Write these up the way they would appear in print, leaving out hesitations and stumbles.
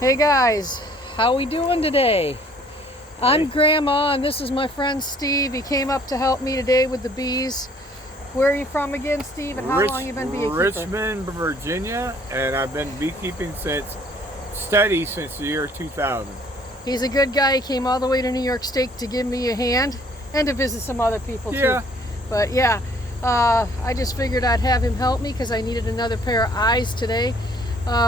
Hey guys, how we doing today? I'm Grandma and this is my friend Steve. He came up to help me today with the bees. Where are you from again, Steve, and how long you been beekeeper? Richmond, Virginia, and I've been beekeeping since the year 2000. He's a good guy. He came all the way to New York State to give me a hand and to visit some other people too. But yeah, I just figured I'd have him help me because I needed another pair of eyes today.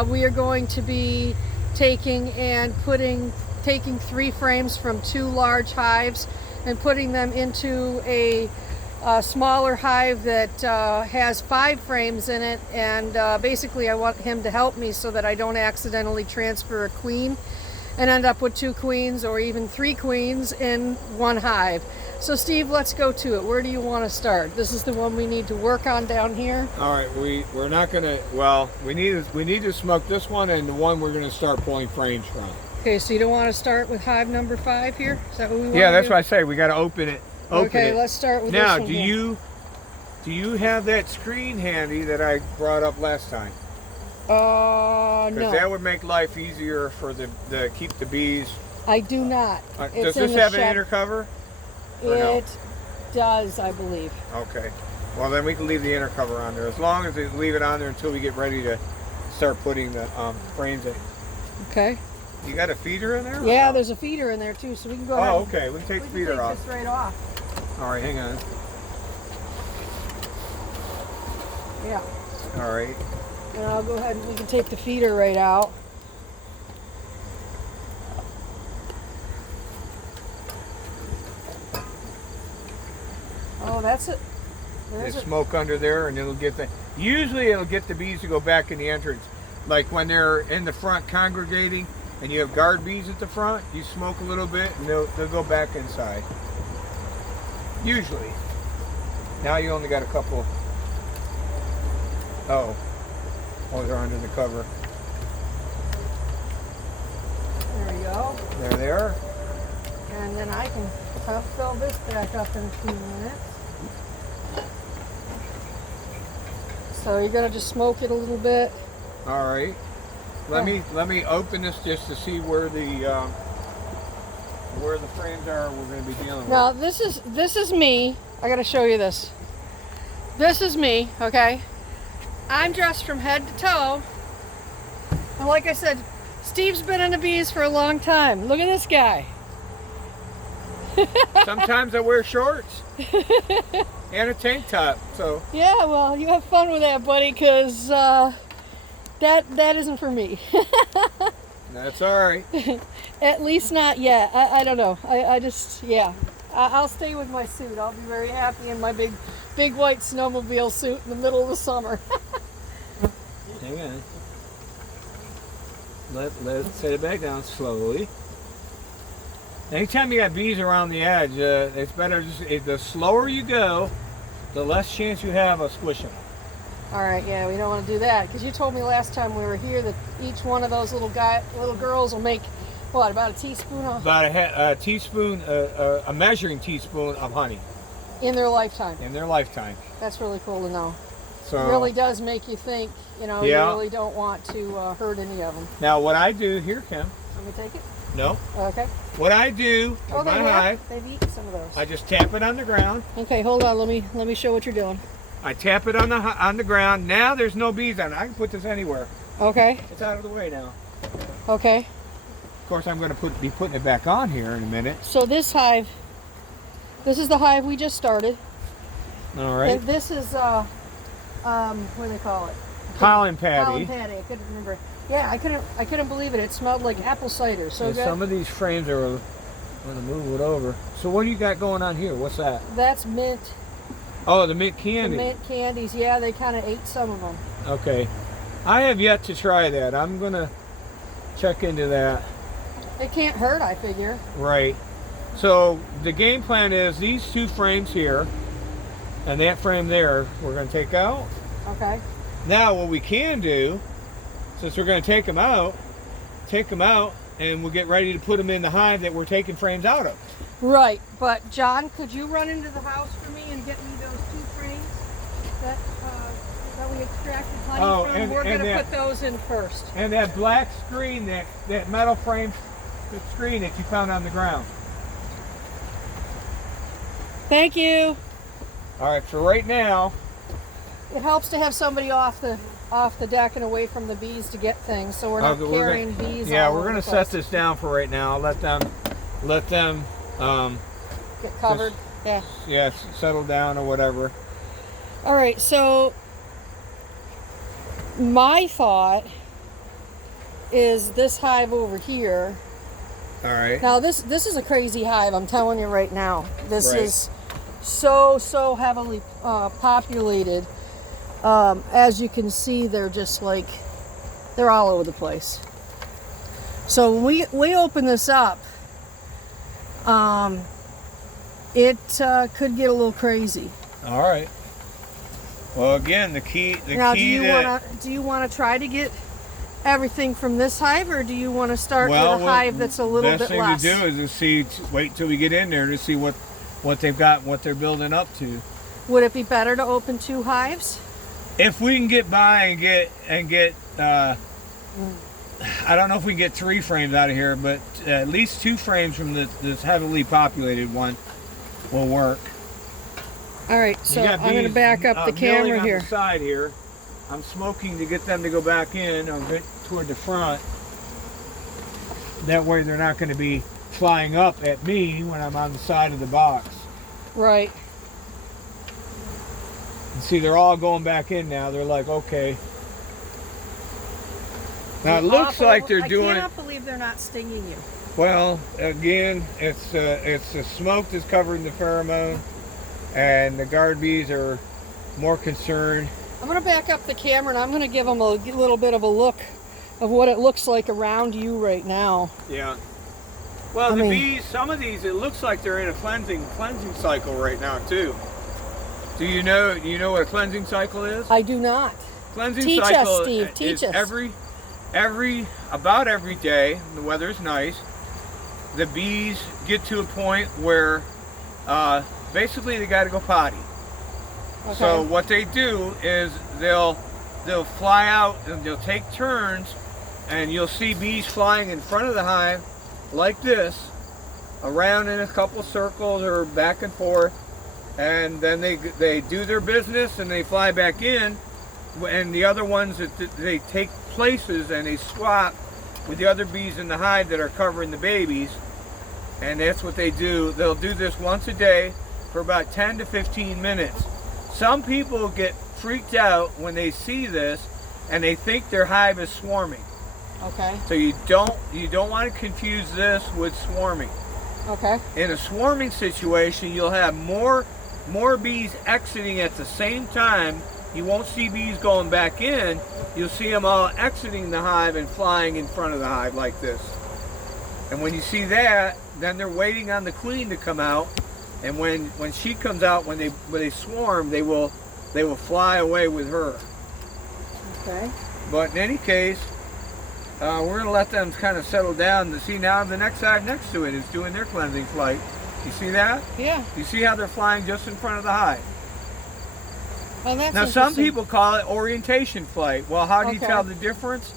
We are going to be taking 3 frames from 2 large hives and putting them into a smaller hive that has 5 frames in it, and basically I want him to help me so that I don't accidentally transfer a queen and end up with 2 queens or even 3 queens in one hive. So Steve, let's go to it. Where do you want to start? This is the one we need to work on down here. All right, we're not gonna. Well, we need to smoke this one and the one we're gonna start pulling frames from. Okay, so you don't want to start with hive number 5 here? Is that what we want? Yeah, that's what I say. We got to open it. Okay, let's start with now. This one Do you have that screen handy that I brought up last time? No. Because that would make life easier for keep the bees. I do not. Does this have an inner cover? It does, I believe. Okay. Well, then we can leave the inner cover on there. As long as we leave it on there until we get ready to start putting the frames in. Okay. You got a feeder in there? Yeah, there's a feeder in there too, so we can go ahead. Oh, okay. We can take the feeder off. This right off. All right, hang on. Yeah. All right. And I'll go ahead and we can take the feeder right out. Oh, that's it. There's smoke under there, and usually it'll get the bees to go back in the entrance. Like when they're in the front congregating, and you have guard bees at the front, you smoke a little bit, and they'll go back inside. Usually. Now you only got a couple. Oh, they're under the cover. There you go. They're there. And then I can fill this back up in a few minutes. So you're gonna just smoke it a little bit. All right. Let me open this just to see where the frames are. We're going to be dealing with. Now this is me. I got to show you this. This is me. Okay. I'm dressed from head to toe. And like I said, Steve's been in the bees for a long time. Look at this guy. Sometimes I wear shorts and a tank top. So yeah, well, you have fun with that, buddy, because that isn't for me. That's all right. At least not yet. I don't know. I just, yeah. I'll stay with my suit. I'll be very happy in my big white snowmobile suit in the middle of the summer. Hang on. Let's set it back down slowly. Anytime you got bees around the edge, it's better the slower you go, the less chance you have of squishing. All right, yeah, we don't want to do that because you told me last time we were here that each one of those little girls will make what, about a teaspoon of? About a teaspoon, a measuring teaspoon of honey. In their lifetime. In their lifetime. That's really cool to know. So it really does make you think. You know, you really don't want to hurt any of them. Now, what I do here, Kim. Let me take it. No. Okay. What I do with my hive, they've eaten some of those. I just tap it on the ground. Okay, hold on. Let me show what you're doing. I tap it on the ground. Now there's no bees on it. I can put this anywhere. Okay. It's out of the way now. Okay. Of course, I'm going to be putting it back on here in a minute. So this is the hive we just started. All right. And this is what do they call it? Pollen patty. Pollen patty. I couldn't remember. Yeah, I couldn't believe it. It smelled like apple cider. So yeah, good. Some of these frames are. I'm going to move it over. So what do you got going on here? What's that? That's mint. Oh, the mint candy. The mint candies. Yeah, they kind of ate some of them. Okay. I have yet to try that. I'm going to check into that. It can't hurt, I figure. Right. So the game plan is these 2 frames here and that frame there we're going to take out. Okay. Now what we can do, since we're going to take them out and we'll get ready to put them in the hive that we're taking frames out of. Right, but John, could you run into the house for me and get me those 2 frames that that we extracted honey Oh, from, and- we're and going to that- put those in first. And that black screen, that metal frame screen that you found on the ground. Thank you. All right, for right now, It helps to have somebody off the deck and away from the bees to get things, so we're not carrying bees. yeah, all we're over gonna the set place. this down for right now. Let them Get covered. Yeah. yeah, settle down or whatever. All right. So my thought is this hive over here. All right. Now this is a crazy hive. I'm telling you right now. This Right. is so heavily populated. As you can see, they're just like they're all over the place. So when we open this up, it could get a little crazy. All right. Well, again, the key. Now, do you want to try to get everything from this hive, or do you want to start with a hive that's a little bit less? Best thing to do is wait till we get in there to see what they've got, what they're building up to. Would it be better to open 2 hives? If we can get by and get I don't know if we can get 3 frames out of here, but at least 2 frames from this heavily populated one will work. All right, so You got I'm going to bees, back up the milling camera on here. the side here. I'm smoking to get them to go back in or get toward the front. That way they're not going to be flying up at me when I'm on the side of the box. Right. And see, they're all going back in now. They're like, okay. Now it looks like they're doing. I cannot believe they're not stinging you. Well, again, it's the smoke that's covering the pheromone, and the guard bees are more concerned. I'm going to back up the camera and I'm going to give them a little bit of a look of what it looks like around you right now. Yeah. Well, the bees, some of these, it looks like they're in a cleansing cycle right now too. Do you know what a cleansing cycle is? I do not. Cleansing Teach cycle us, Steve. Teach is us. about every day, the weather's nice, the bees get to a point where basically they got to go potty. Okay. So what they do is they'll fly out and they'll take turns, and you'll see bees flying in front of the hive like this, around in a couple circles or back and forth, and then they do their business and they fly back in, and the other ones that they take places and they swap with the other bees in the hive that are covering the babies, and that's what they do. They'll do this once a day for about 10 to 15 minutes. Some people get freaked out when they see this and they think their hive is swarming. Okay. So you don't want to confuse this with swarming. Okay. In a swarming situation, you'll have more bees exiting at the same time. You won't see bees going back in. You'll see them all exiting the hive and flying in front of the hive like this. And when you see that, then they're waiting on the queen to come out. And when she comes out, when they swarm, they will fly away with her. Okay. But in any case, we're going to let them kind of settle down to see now the next hive next to it is doing their cleansing flight. You see that? Yeah. You see how they're flying just in front of the hive? Well, that's Now some interesting. people call it orientation flight. Well, how do you Okay. tell the difference?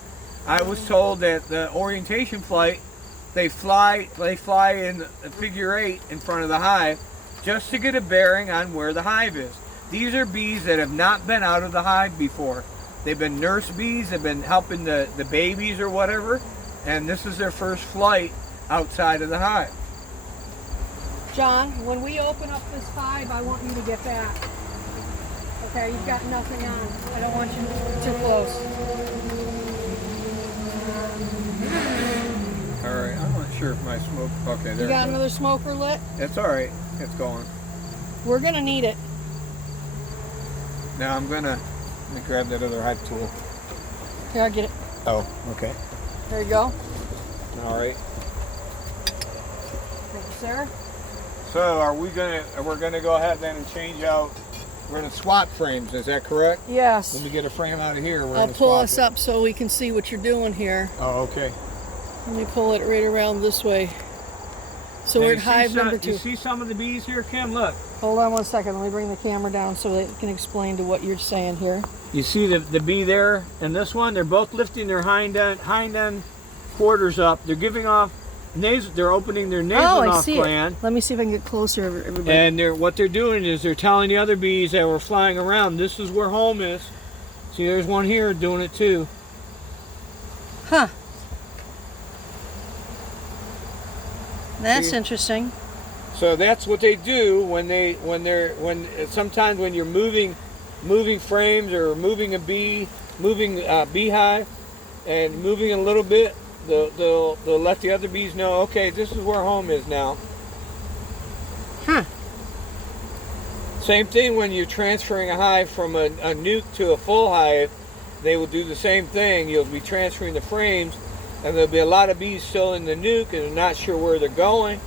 I was told that the orientation flight, they fly in a figure 8 in front of the hive just to get a bearing on where the hive is. These are bees that have not been out of the hive before. They've been nurse bees, they've been helping the babies or whatever, and this is their first flight outside of the hive. John, when we open up this hive, I want you to get back. Okay, you've got nothing on. I don't want you too close. All right, I'm not sure if my smoke, okay, there You it got goes. another smoker lit? It's all right, it's going. We're gonna need it. Now I'm gonna grab that other hive tool. Here, I'll get it. Oh, okay. There you go. All right. Thank you, Sarah. So we're gonna go ahead then and change out. We're gonna swap frames. Is that correct? Yes. When we get a frame out of here, we're I'll gonna pull swap us it. up so we can see what you're doing here. Oh, okay. Let me pull it right around this way. So Now, we're you at see hive some- number 2. You see some of the bees here, Kim? Look. Hold on one second. Let me bring the camera down so that it can explain to what you're saying here. You see the bee there and this one? They're both lifting their hind end quarters up. They're giving off they're opening their nasal mouth gland. Let me see if I can get closer, everybody. And what they're doing is they're telling the other bees that were flying around, this is where home is. See, there's one here doing it too. Huh. That's interesting. So that's what they do when sometimes when you're moving frames or moving a beehive and moving a little bit, they'll let the other bees know, okay, this is where home is now. Huh. Same thing when you're transferring a hive from a nuke to a full hive. They will do the same thing. You'll be transferring the frames, and there'll be a lot of bees still in the nuke and they're not sure where they're going,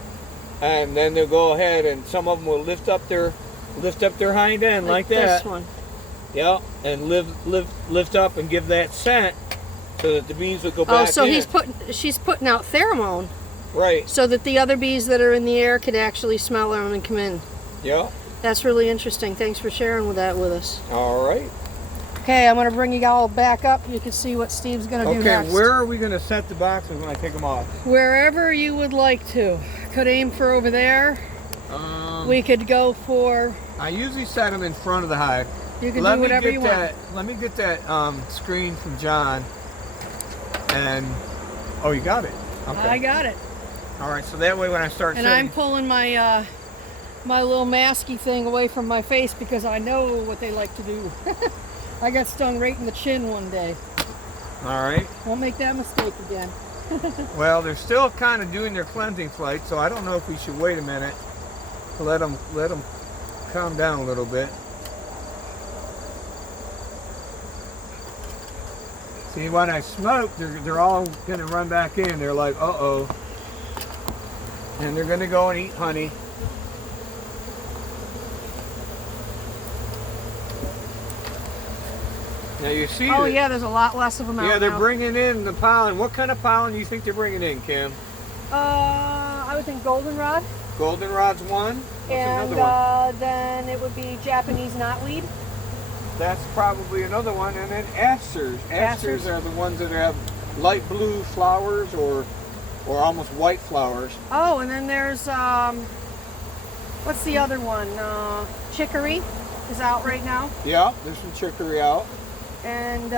and then they'll go ahead and some of them will lift up their hind end like that. This one. Yeah, and lift up and give that scent so that the bees will go back. Oh, so in. she's putting out pheromone, right? So that the other bees that are in the air can actually smell them and come in. Yeah. That's really interesting. Thanks for sharing that with us. All right. Okay, I'm going to bring you all back up. You can see what Steve's going to do next. Okay, where are we going to set the boxes when I take them off? Wherever you would like to. Could aim for over there. We could go for... I usually set them in front of the hive. You can do whatever you want. Let me get that screen from John. And, oh, you got it. Okay. I got it. All right, so that way when I start and I'm pulling my my little masky thing away from my face because I know what they like to do. I got stung right in the chin one day. All right. Won't make that mistake again. Well, they're still kind of doing their cleansing flight, so I don't know if we should wait a minute to let them calm down a little bit. See, when I smoke, they're all going to run back in. They're like, uh-oh. And they're going to go and eat honey. Now you see. Oh yeah, there's a lot less of them out. Yeah, they're now. bringing in the pollen. What kind of pollen do you think they're bringing in, Kim? I would think goldenrod. Goldenrod's one. What's and another one? Then it would be Japanese knotweed. That's probably another one. And then asters. Asters are the ones that have light blue flowers or almost white flowers. Oh, and then there's what's the other one? Chicory is out right now. Yeah, there's some chicory out. And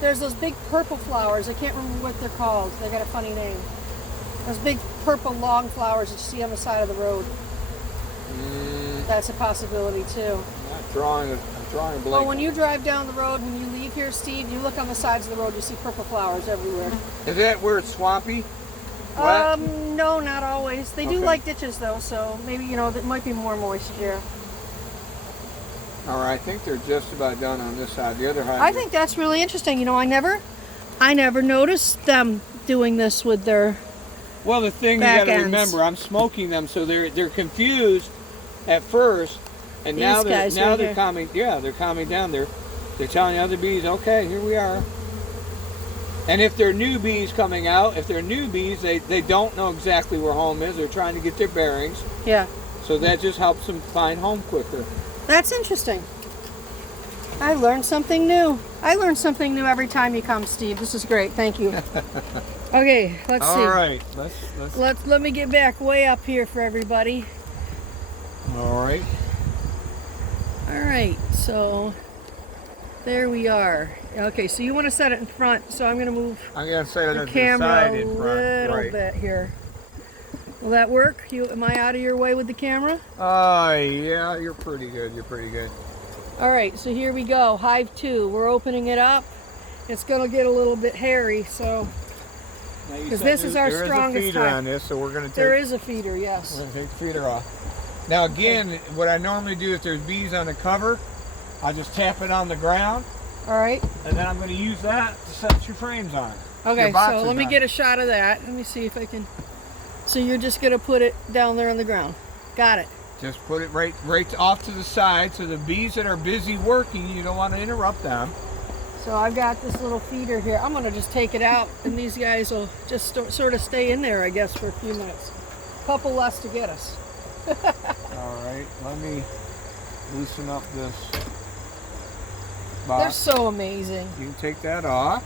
there's those big purple flowers. I can't remember what they're called. They got a funny name. Those big purple long flowers that you see on the side of the road. That's a possibility too. I'm drawing a blank. Well, when you drive down the road, when you leave here, Steve, you look on the sides of the road, you see purple flowers everywhere. Is that where it's swampy? No, not always. They do like ditches though, so maybe, there might be more moisture. All right, I think they're just about done on this side. The other side. I think that's really interesting. I never noticed them doing this with their Well, the thing you got to remember, I'm smoking them, so they're confused at first, and now they're calming. Yeah, they're calming down. They're telling the other bees, okay, here we are. And if they're new bees coming out, they don't know exactly where home is. They're trying to get their bearings. Yeah. So that just helps them find home quicker. That's interesting. I learned something new. I learn something new every time you come, Steve. This is great. Thank you. Okay, let's see. All right. Let me get back way up here for everybody. All right. All right. So there we are. Okay, so you want to set it in front, so I'm going to move the camera a little bit here. Will that work? Am I out of your way with the camera? Yeah, you're pretty good. All right, so here we go. Hive 2. We're opening it up. It's going to get a little bit hairy, so because this is our strongest feeder hive. On this, so we're going to take. There is a feeder, yes. We're going to take the feeder off. Now again, what I normally do if there's bees on the cover, I just tap it on the ground. All right. And then I'm going to use that to set your frames on. Okay, so let me get a shot of that. Let me see if I can. So you're just going to put it down there on the ground. Got it. Just put it right off to the side so the bees that are busy working, you don't want to interrupt them. So I've got this little feeder here. I'm going to just take it out and these guys will just sort of stay in there, I guess, for a few minutes. A couple less to get us. All right, let me loosen up this. box. They're so amazing. You can take that off.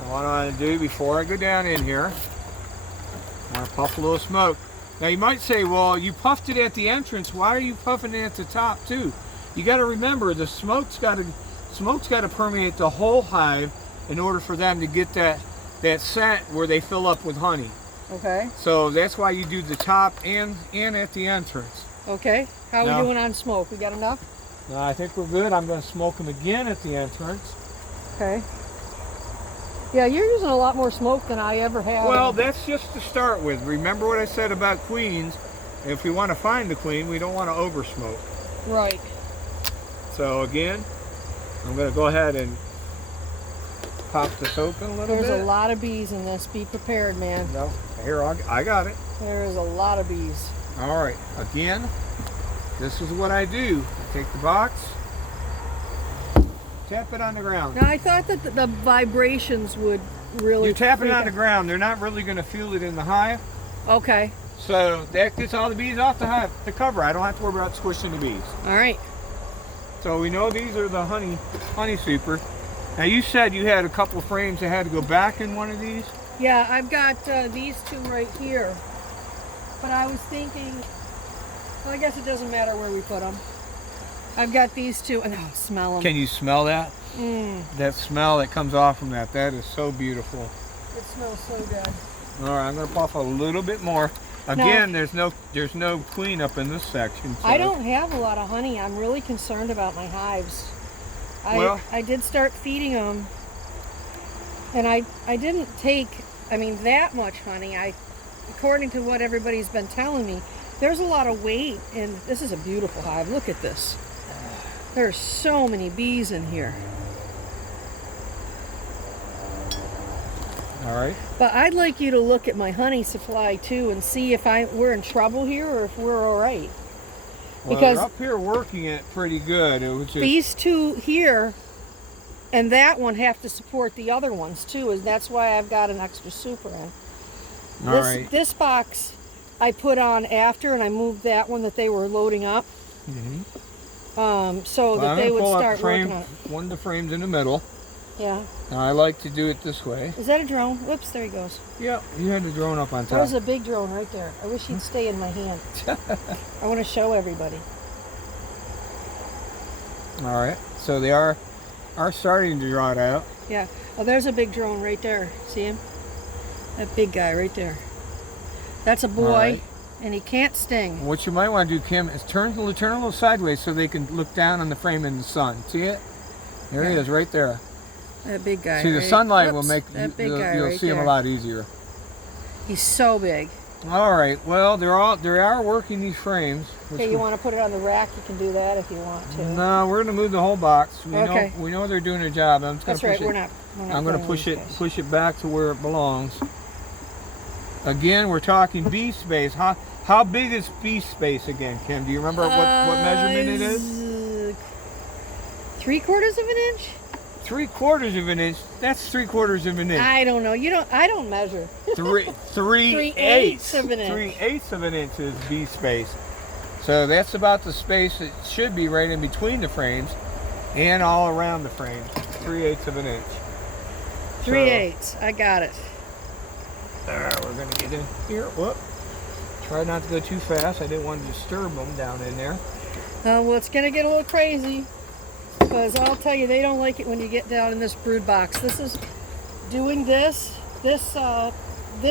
And what I want to do before I go down in here, I want to puff a little smoke. Now you might say, well, you puffed it at the entrance. Why are you puffing it at the top too? You got to remember the smoke's got to permeate the whole hive in order for them to get that scent where they fill up with honey. Okay. So that's why you do the top and at the entrance. Okay. How are we doing on smoke? We got enough? No, I think we're good. I'm going to smoke them again at the entrance. Okay. Yeah, you're using a lot more smoke than I ever have. Well, that's just to start with. Remember what I said about queens? If we want to find the queen, we don't want to over smoke. Right. So again, I'm going to go ahead and pop this open a little bit. There's a lot of bees in this. Be prepared, man. No, here, I got it. There is a lot of bees. All right, again, this is what I do. I take the box, tap it on the ground. Now, I thought that the vibrations would really... You tap it on the ground, they're not really going to feel it in the hive. Okay. So that gets all the bees off the hive, the cover. I don't have to worry about squishing the bees. All right. So we know these are the honey super. Now you said you had a couple of frames that had to go back in one of these? Yeah, I've got these two right here. But I was thinking, well, I guess it doesn't matter where we put them. I've got these two, and oh, smell them. Can you smell that? Mm. That smell that comes off from that is so beautiful. It smells so good. All right, I'm going to puff a little bit more. Again, there's no queen up in this section. So. I don't have a lot of honey. I'm really concerned about my hives. I did start feeding them, and I didn't take, that much honey. According to what everybody's been telling me, there's a lot of weight, and this is a beautiful hive. Look at this. There's so many bees in here. All right. But I'd like you to look at my honey supply too and see if we're in trouble here or if we're all right. Well, because they're up here working it pretty good. It was just... These two here and that one have to support the other ones too, and that's why I've got an extra super in. This box I put on after, and I moved that one that they were loading up. So that they would start working on it. One of the frames in the middle. Yeah. Now I like to do it this way. Is that a drone? Whoops, there he goes. Yeah, you had the drone up on top. There's a big drone right there. I wish he'd stay in my hand. I want to show everybody. All right, so they are starting to draw it out. Yeah. Oh, there's a big drone right there. See him? That big guy right there. That's a boy, and he can't sting. What you might want to do, Kim, is turn a little sideways so they can look down on the frame in the sun. See it? There he is, right there. That big guy. See, the sunlight will make you'll see him a lot easier. He's so big. All right. Well, they are working these frames. Okay, you want to put it on the rack? You can do that if you want to. No, we're going to move the whole box. We know they're doing their job. I'm just going to push it. I'm going to push it back to where it belongs. Again, we're talking bee space. How big is bee space again, Kim? Do you remember what measurement it is? 3/4 of an inch. 3/4 of an inch. That's 3/4 of an inch. I don't know. I don't measure. 3/8 of an inch. 3/8 of an inch is bee space. So that's about the space it should be right in between the frames and all around the frames. 3/8 of an inch. 3/8. I got it. We're going to get in here. Whoop. Try not to go too fast. I didn't want to disturb them down in there. Well, it's going to get a little crazy. Because I'll tell you, they don't like it when you get down in this brood box. This is doing this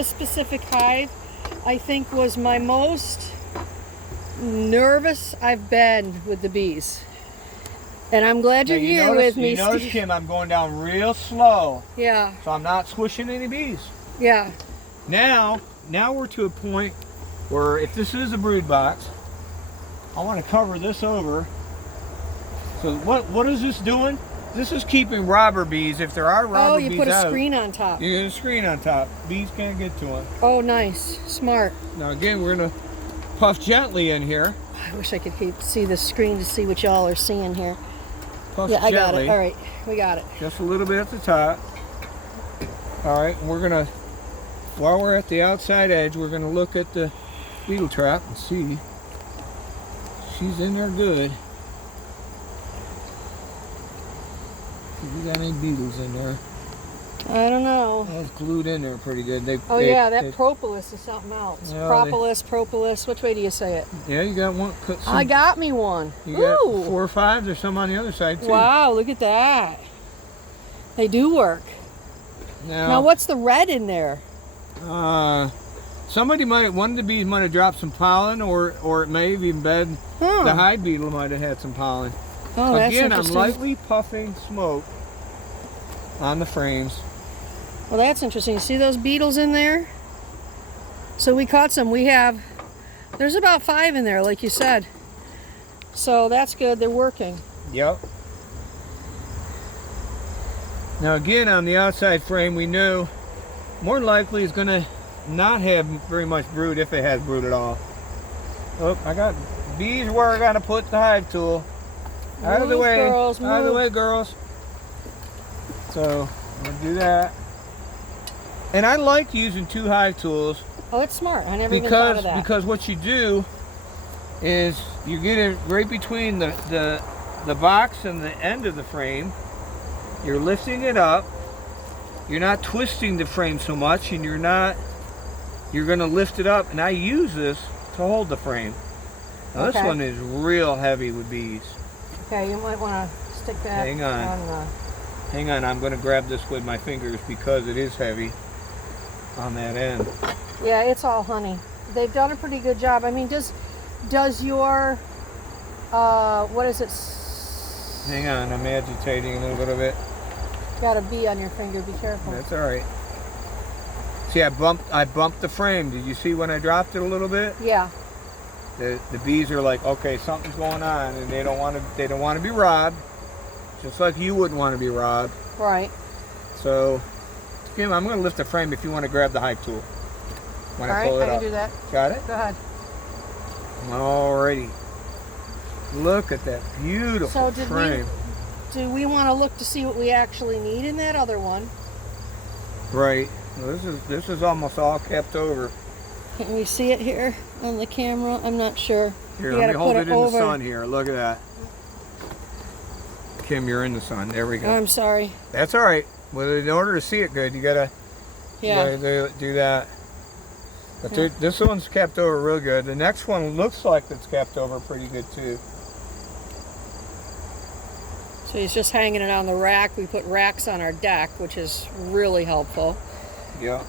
specific hive, I think was my most nervous I've been with the bees. And I'm glad you're here with me, You notice, Steve. Kim, I'm going down real slow. Yeah. So I'm not squishing any bees. Yeah. Now we're to a point where if this is a brood box, I want to cover this over. So what is this doing? This is keeping robber bees. If there are robber bees out. Oh, you put a screen on top. You get a screen on top. Bees can't get to it. Oh, nice. Smart. Now again, we're going to puff gently in here. I wish I could see the screen to see what y'all are seeing here. Puff yeah, gently. I got it. All right, we got it. Just a little bit at the top. All right, we're going to, while we're at the outside edge, we're going to look at the beetle trap and see. She's in there good. You got any beetles in there? I don't know. That's glued in there pretty good. Yeah, that propolis is something else. Yeah, propolis. Which way do you say it? Yeah, you got one. I got me one. You got 4 or 5. There's some on the other side too. Wow, look at that. They do work. Now what's the red in there? One of the bees might have dropped some pollen, or it may have even been the hive beetle might have had some pollen. Oh, that's Again, I'm interesting. lightly puffing smoke on the frames. Well, that's interesting. You see those beetles in there? So we caught some. There's about 5 in there, like you said. So that's good. They're working. Yep. Now again, on the outside frame, we know more than likely it's going to not have very much brood, if it has brood at all. Oh, I got bees where I got to put the hive tool. Out of the way, girls, out of the way, girls. So I'm gonna do that. And I like using 2 hive tools. Oh, it's smart. I never even thought of that. Because what you do is you get it right between the box and the end of the frame. You're lifting it up. You're not twisting the frame so much, and you're gonna lift it up. And I use this to hold the frame. Now this one is real heavy with bees. Okay, you might want to stick that. Hang on. Hang on, I'm going to grab this with my fingers because it is heavy on that end. Yeah, it's all honey. They've done a pretty good job. I mean, does your what is it? Hang on, I'm agitating a little bit of it. Got a bee on your finger. Be careful. That's all right. See, I bumped the frame. Did you see when I dropped it a little bit? Yeah. The bees are like, okay, something's going on, and they don't want to be robbed, just like you wouldn't want to be robbed. Right. So, Kim, I'm going to lift the frame if you want to grab the hive tool when I pull it up. I can do that. Got it? Go ahead. Alrighty. Look at that beautiful frame. Do we want to look to see what we actually need in that other one? Right. Well, this is almost all kept over. Can we see it here on the camera? I'm not sure. Here, let me hold it in the sun here. Look at that. Kim, you're in the sun. There we go. Oh, I'm sorry. That's all right. Well, in order to see it good, you gotta do that. But this one's kept over real good. The next one looks like it's kept over pretty good too. So he's just hanging it on the rack. We put racks on our deck, which is really helpful. Yeah.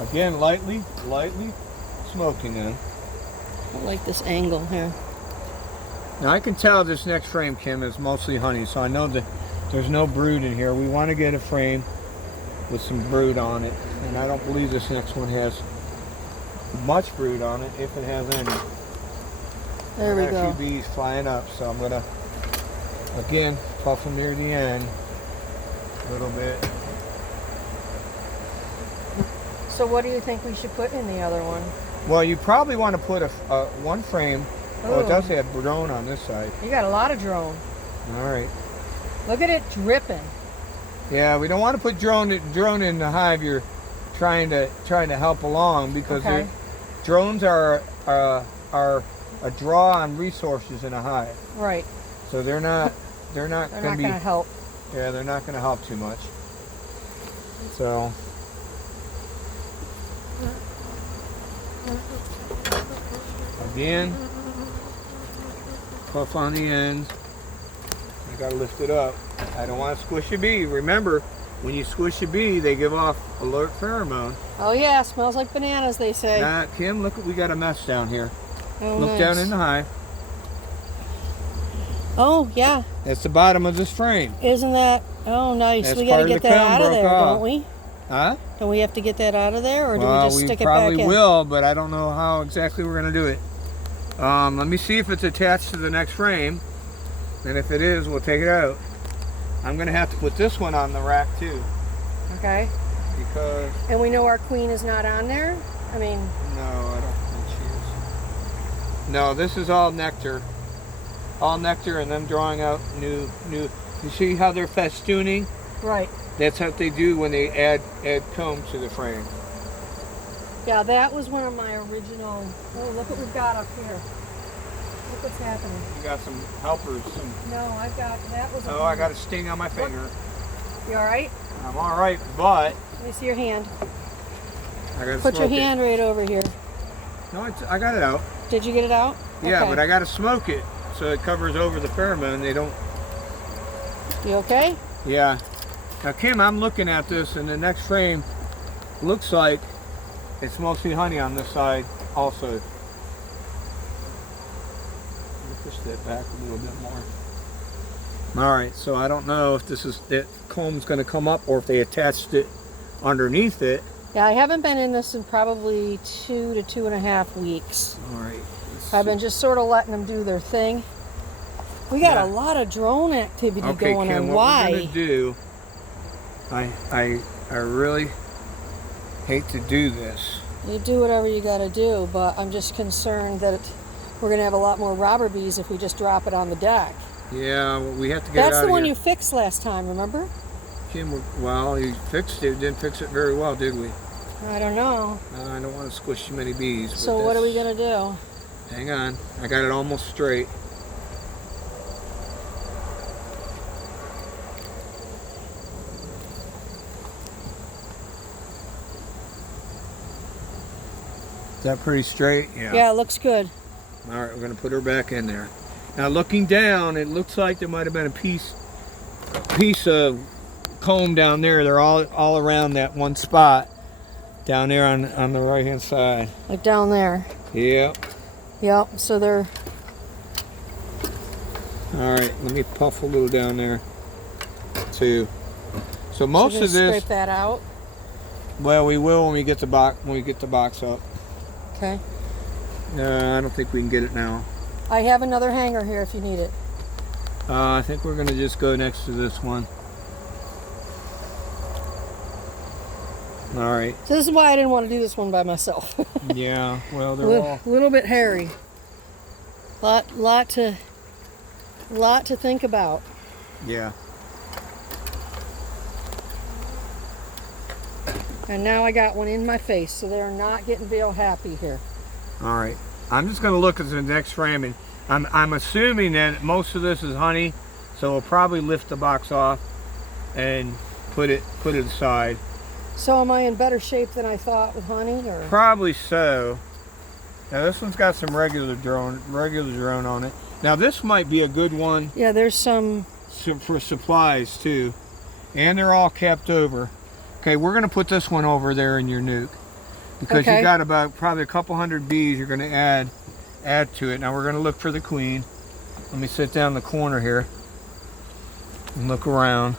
Again, lightly smoking in. I like this angle here. Now I can tell this next frame, Kim, is mostly honey, so I know that there's no brood in here. We want to get a frame with some brood on it, and I don't believe this next one has much brood on it, if it has any. There we go. A few bees flying up, so I'm gonna again puff them near the end a little bit. So what do you think we should put in the other one? Well, you probably want to put one frame. Oh, it does have drone on this side. You got a lot of drone. All right. Look at it dripping. Yeah, we don't want to put drone in the hive. You're trying to help along because drones are a draw on resources in a hive. Right. So they're not going to help. Yeah, they're not going to help too much. So. Again, puff on the ends. You gotta lift it up. I don't want to squish a bee. Remember, when you squish a bee, they give off alert pheromone. Oh yeah, smells like bananas, they say. Kim, look, we got a mess down here. Oh, look nice. down in the hive. Oh yeah. That's the bottom of this frame. Isn't that? Oh nice. That's we gotta get that out of there, don't we? Huh? Don't we have to get that out of there, or do we just stick it back in? Well, we probably will, but I don't know how exactly we're going to do it. Let me see if it's attached to the next frame, and if it is, we'll take it out. I'm going to have to put this one on the rack too. Okay. Because... And we know our queen is not on there? I mean... No, I don't think she is. No, this is all nectar. All nectar and them drawing out new... You see how they're festooning? Right. That's what they do when they add comb to the frame. Yeah, that was one of my original... Oh, look what we've got up here. Look what's happening. You got some helpers. No, I've got, that was a Oh, I got a sting on my finger. You all right? I'm all right, but Let me see your hand. I got to Put your hand right over here. No, I got it out. Did you get it out? Yeah, Okay. but I got to smoke it so it covers over the pheromone. They don't. You okay? Yeah. Now, Kim, I'm looking at this, and the next frame looks like it's mostly honey on this side also. Let me push that back a little bit more. All right, so I don't know if this is that comb's going to come up or if they attached it underneath it. Yeah, I haven't been in this in probably 2 to 2.5 weeks. All right. I've been just sort of letting them do their thing. We got Yeah. a lot of drone activity Okay, going Kim, on. what Why? we're going to do, I really hate to do this. You do whatever you got to do, but I'm just concerned that we're going to have a lot more robber bees if we just drop it on the deck. Yeah, well, we have to get That's it out the of one here. you fixed last time, remember? Kim, well, you fixed it. Didn't fix it very well, did we? I don't know. I don't want to squish too many bees. but So what are we that's- going to do? Hang on. I got it almost straight. Is that pretty straight? Yeah, it looks good. All right, we're going to put her back in there. Now, looking down, it looks like there might have been a piece of comb down there. They're all around that one spot down there on the right hand side. Like down there. Yep. Yep, so they're... All right, let me puff a little down there too. So most so of this, scrape that out. well, we will when we get the box up. Okay. I don't think we can get it now. I have another hanger here if you need it. I think we're gonna just go next to this one. All right. So this is why I didn't want to do this one by myself. Yeah. Well, they're all. A little bit hairy. Lot to think about. Yeah. And now I got one in my face, so they're not getting real happy here. All right. I'm just gonna look at the next frame, and I'm assuming that most of this is honey, so we'll probably lift the box off and put it aside. So am I in better shape than I thought with honey, or? Probably so. Now this one's got some regular drone on it. Now this might be a good one Yeah, there's some. for supplies too, and they're all capped over. Okay, we're gonna put this one over there in your nuke because Okay. you got about probably a couple hundred bees you're gonna add to it. Now we're gonna look for the queen. Let me sit down in the corner here and look around.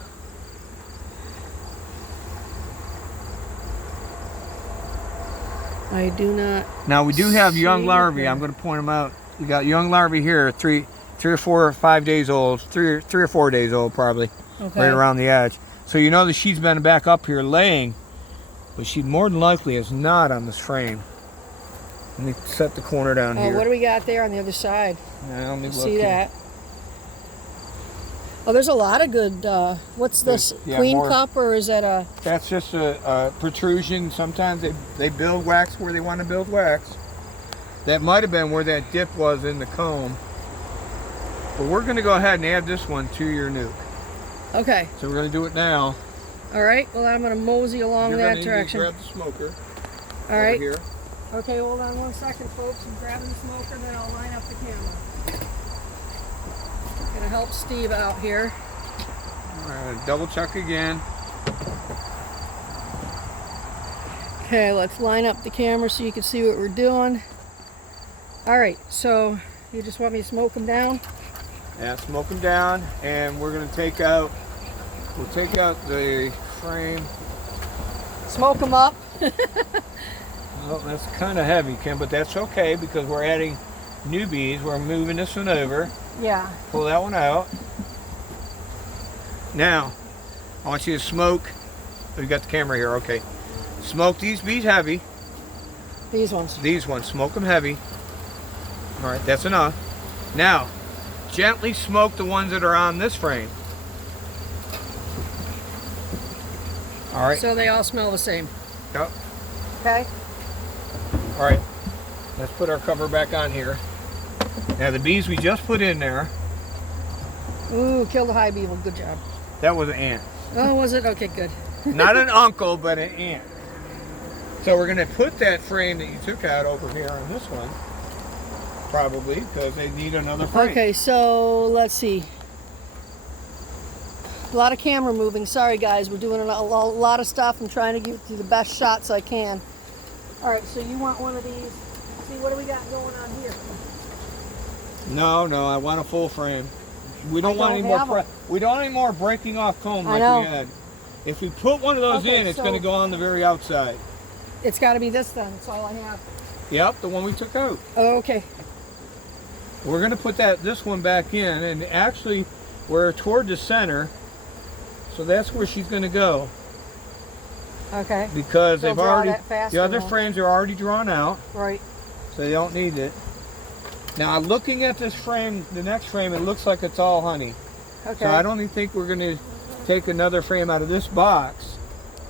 I do not. Now we do have young See larvae. here. I'm going to point them out. We got young larvae here, three or 4 or 5 days old, three or 4 days old probably, Okay. right around the edge. So you know that she's been back up here laying, but she more than likely is not on this frame. Let me set the corner down Oh, here. what do we got there on the other side? Now, let me look See here. that? Oh, there's a lot of good. What's this? Yeah, Queen more. cup, or is that a? That's just a protrusion. Sometimes they build wax where they want to build wax. That might have been where that dip was in the comb. But we're going to go ahead and add this one to your nuke. Okay. So we're going to do it now. All right. Well, I'm going to mosey along You're that gonna direction. grab the smoker. All right. Over here. Okay, hold on 1 second, folks. I'm grabbing the smoker, then I'll line up the camera. Gonna help Steve out here. All right, double check again. Okay, let's line up the camera so you can see what we're doing. All right, so you just want me to smoke them down? Yeah, smoke them down, and we're gonna take out. We'll take out the frame. Smoke them up. Well, that's kind of heavy, Kim, but that's okay because we're adding new bees. We're moving this one over. Yeah. Pull that one out. Now, I want you to smoke. Oh, you got the camera here, okay. Smoke these bees heavy. These ones. These ones, smoke them heavy. All right, that's enough. Now, gently smoke the ones that are on this frame. All right. So they all smell the same. Yep. Okay. All right. Let's put our cover back on here. Now the bees we just put in there, Ooh, kill the hive beetle. Good job. that was an ant. Oh, was it? Okay, good. Not an uncle, but an ant. So we're going to put that frame that you took out over here on this one, probably, because they need another frame. Okay, so let's see. A lot of camera moving. Sorry, guys. We're doing a lot of stuff. I'm trying to give you the best shots I can. All right, so you want one of these. See, what do we got going on here? No, I want a full frame. We don't want any more. We don't want any more breaking off comb like we had. If we put one of those in, it's going to go on the very outside. It's got to be this then. That's all I have. Yep, the one we took out. Oh, okay. We're going to put this one back in, and actually we're toward the center, so that's where she's going to go. Okay. Because they've already, the other enough. frames are already drawn out. Right. So they don't need it. Now looking at this frame, the next frame, it looks like it's all honey. Okay. So I don't even think we're going to take another frame out of this box.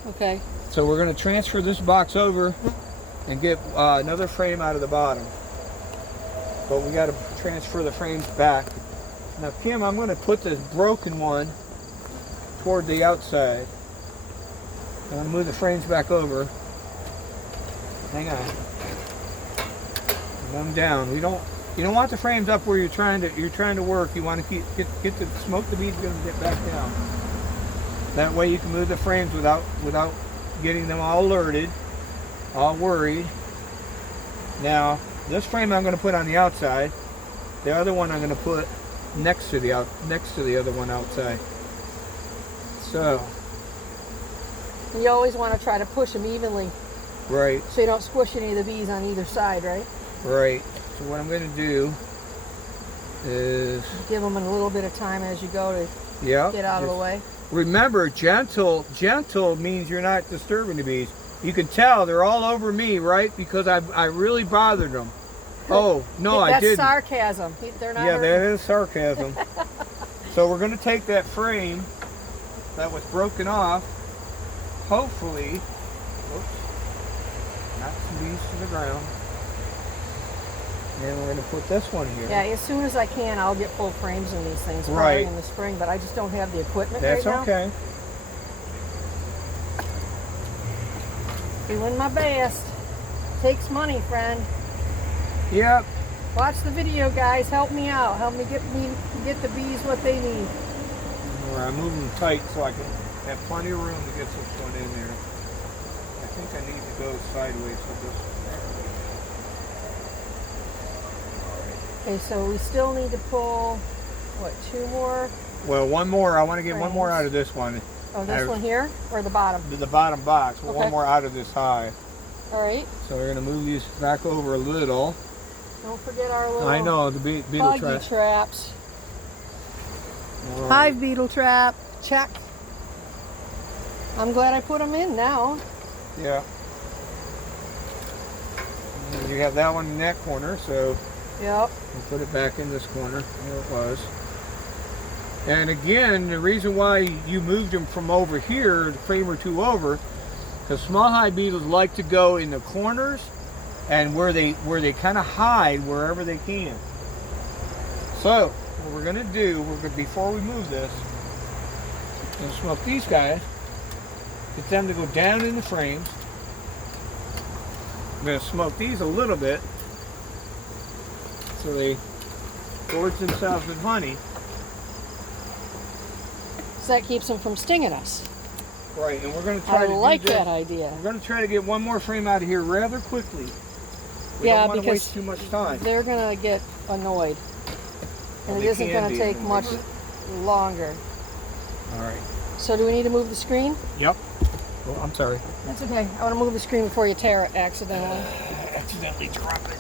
Okay. So we're going to transfer this box over and get another frame out of the bottom. But we got to transfer the frames back. Now Kim, I'm going to put this broken one toward the outside. I'm going to move the frames back over. Hang on. Move them down. You don't want the frames up where you're trying to work. You want to get the smoke. The bead's going to get back down. That way you can move the frames without getting them all alerted, all worried. Now this frame I'm going to put on the outside. The other one I'm going to put next to the other one outside. So you always want to try to push them evenly. Right. So you don't squish any of the bees on either side, right? Right. So what I'm going to do is give them a little bit of time as you go to get out of the way. Remember, gentle means you're not disturbing the bees. You can tell they're all over me, right? Because I really bothered them. Oh, no, I didn't. That's sarcasm. They're not. Yeah, that is sarcasm. So we're going to take that frame that was broken off, hopefully, knock some bees to the ground. And we're going to put this one here. Yeah, as soon as I can, I'll get full frames in these things probably in the spring, but I just don't have the equipment right now. That's okay. Doing my best. Takes money, friend. Yep. Watch the video, guys. Help me out. Help me get the bees what they need. I'm moving them tight so I can have plenty of room to get this one in there. I think I need to go sideways with this. Okay, so we still need to pull, what, 2 more? Well, one more. I want to get one more out of this one. Oh, this one here? Or the bottom? The bottom box. Well, one more out of this hive. All right. So we're going to move these back over a little. Don't forget our little I know, the beetle buggy traps. Right. Hive beetle trap. Check. I'm glad I put them in now. Yeah. And you have that one in that corner, so yep. we'll put it back in this corner. There it was. And again, the reason why you moved them from over here, a frame or two over, because small hive beetles like to go in the corners and where they kind of hide wherever they can. So what we're going to do, before we move this, we're going to smoke these guys, get them to go down in the frames. I'm going to smoke these a little bit so they gorge themselves with honey. So that keeps them from stinging us. Right, and we're going to try to like that idea. We're going to try to get one more frame out of here rather quickly. We yeah, don't want because to waste too much time. They're going to get annoyed. And well, it isn't going to take much longer. All right. So do we need to move the screen? Yep. Oh, I'm sorry. That's okay. I want to move the screen before you tear it accidentally. Accidentally drop it.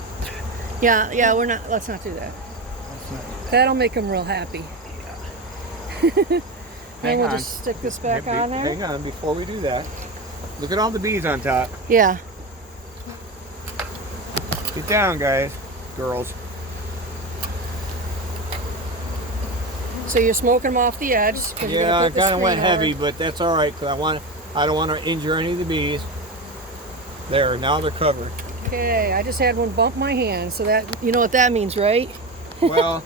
Yeah, we're not, let's not do that. That'll make them real happy. Yeah. Then we'll just stick this back on there. Hang on, before we do that. Look at all the bees on top. Yeah. Get down, guys, girls. So you're smoking them off the edge. Yeah, I kind of went heavy, but that's all right because I don't want to injure any of the bees. There, now they're covered. Okay, I just had one bump my hand, so that, you know what that means, right? Well,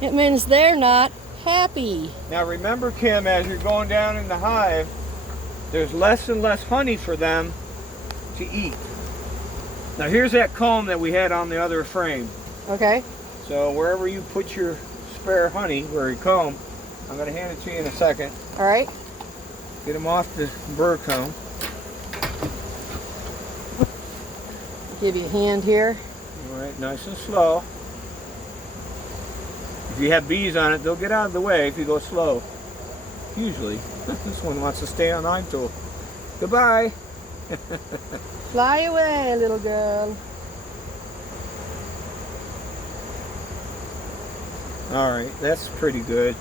It means they're not happy. now remember, Kim, as you're going down in the hive, there's less and less honey for them to eat. Now here's that comb that we had on the other frame. Okay. So wherever you put your spare honey, or your comb, I'm going to hand it to you in a second. All right. Get them off the burr comb. Give you a hand here. All right, nice and slow. If you have bees on it, they'll get out of the way if you go slow. Usually. This one wants to stay on hive tool. Goodbye. Fly away, little girl. All right, that's pretty good.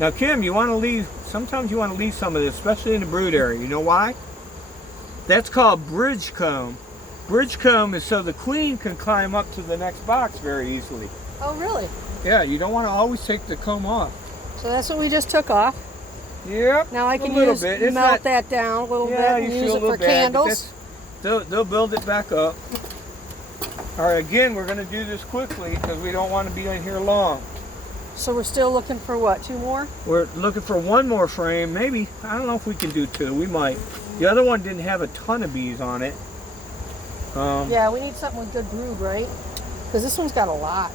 Now, Kim, you want to leave, sometimes you want to leave some of this, especially in the brood area. You know why? That's called bridge comb. Bridge comb is so the queen can climb up to the next box very easily. Oh, really? Yeah, you don't want to always take the comb off. So that's what we just took off. Yep. Now I can a little use bit. It's melt not, that down a little yeah, bit and you use feel it a little for bad, but candles. they'll build it back up. All right, again, we're going to do this quickly because we don't want to be in here long. So we're still looking for what? 2 more? We're looking for 1 more frame, maybe. I don't know if we can do 2. We might. The other one didn't have a ton of bees on it. Yeah, we need something with good brood, right? Because this one's got a lot.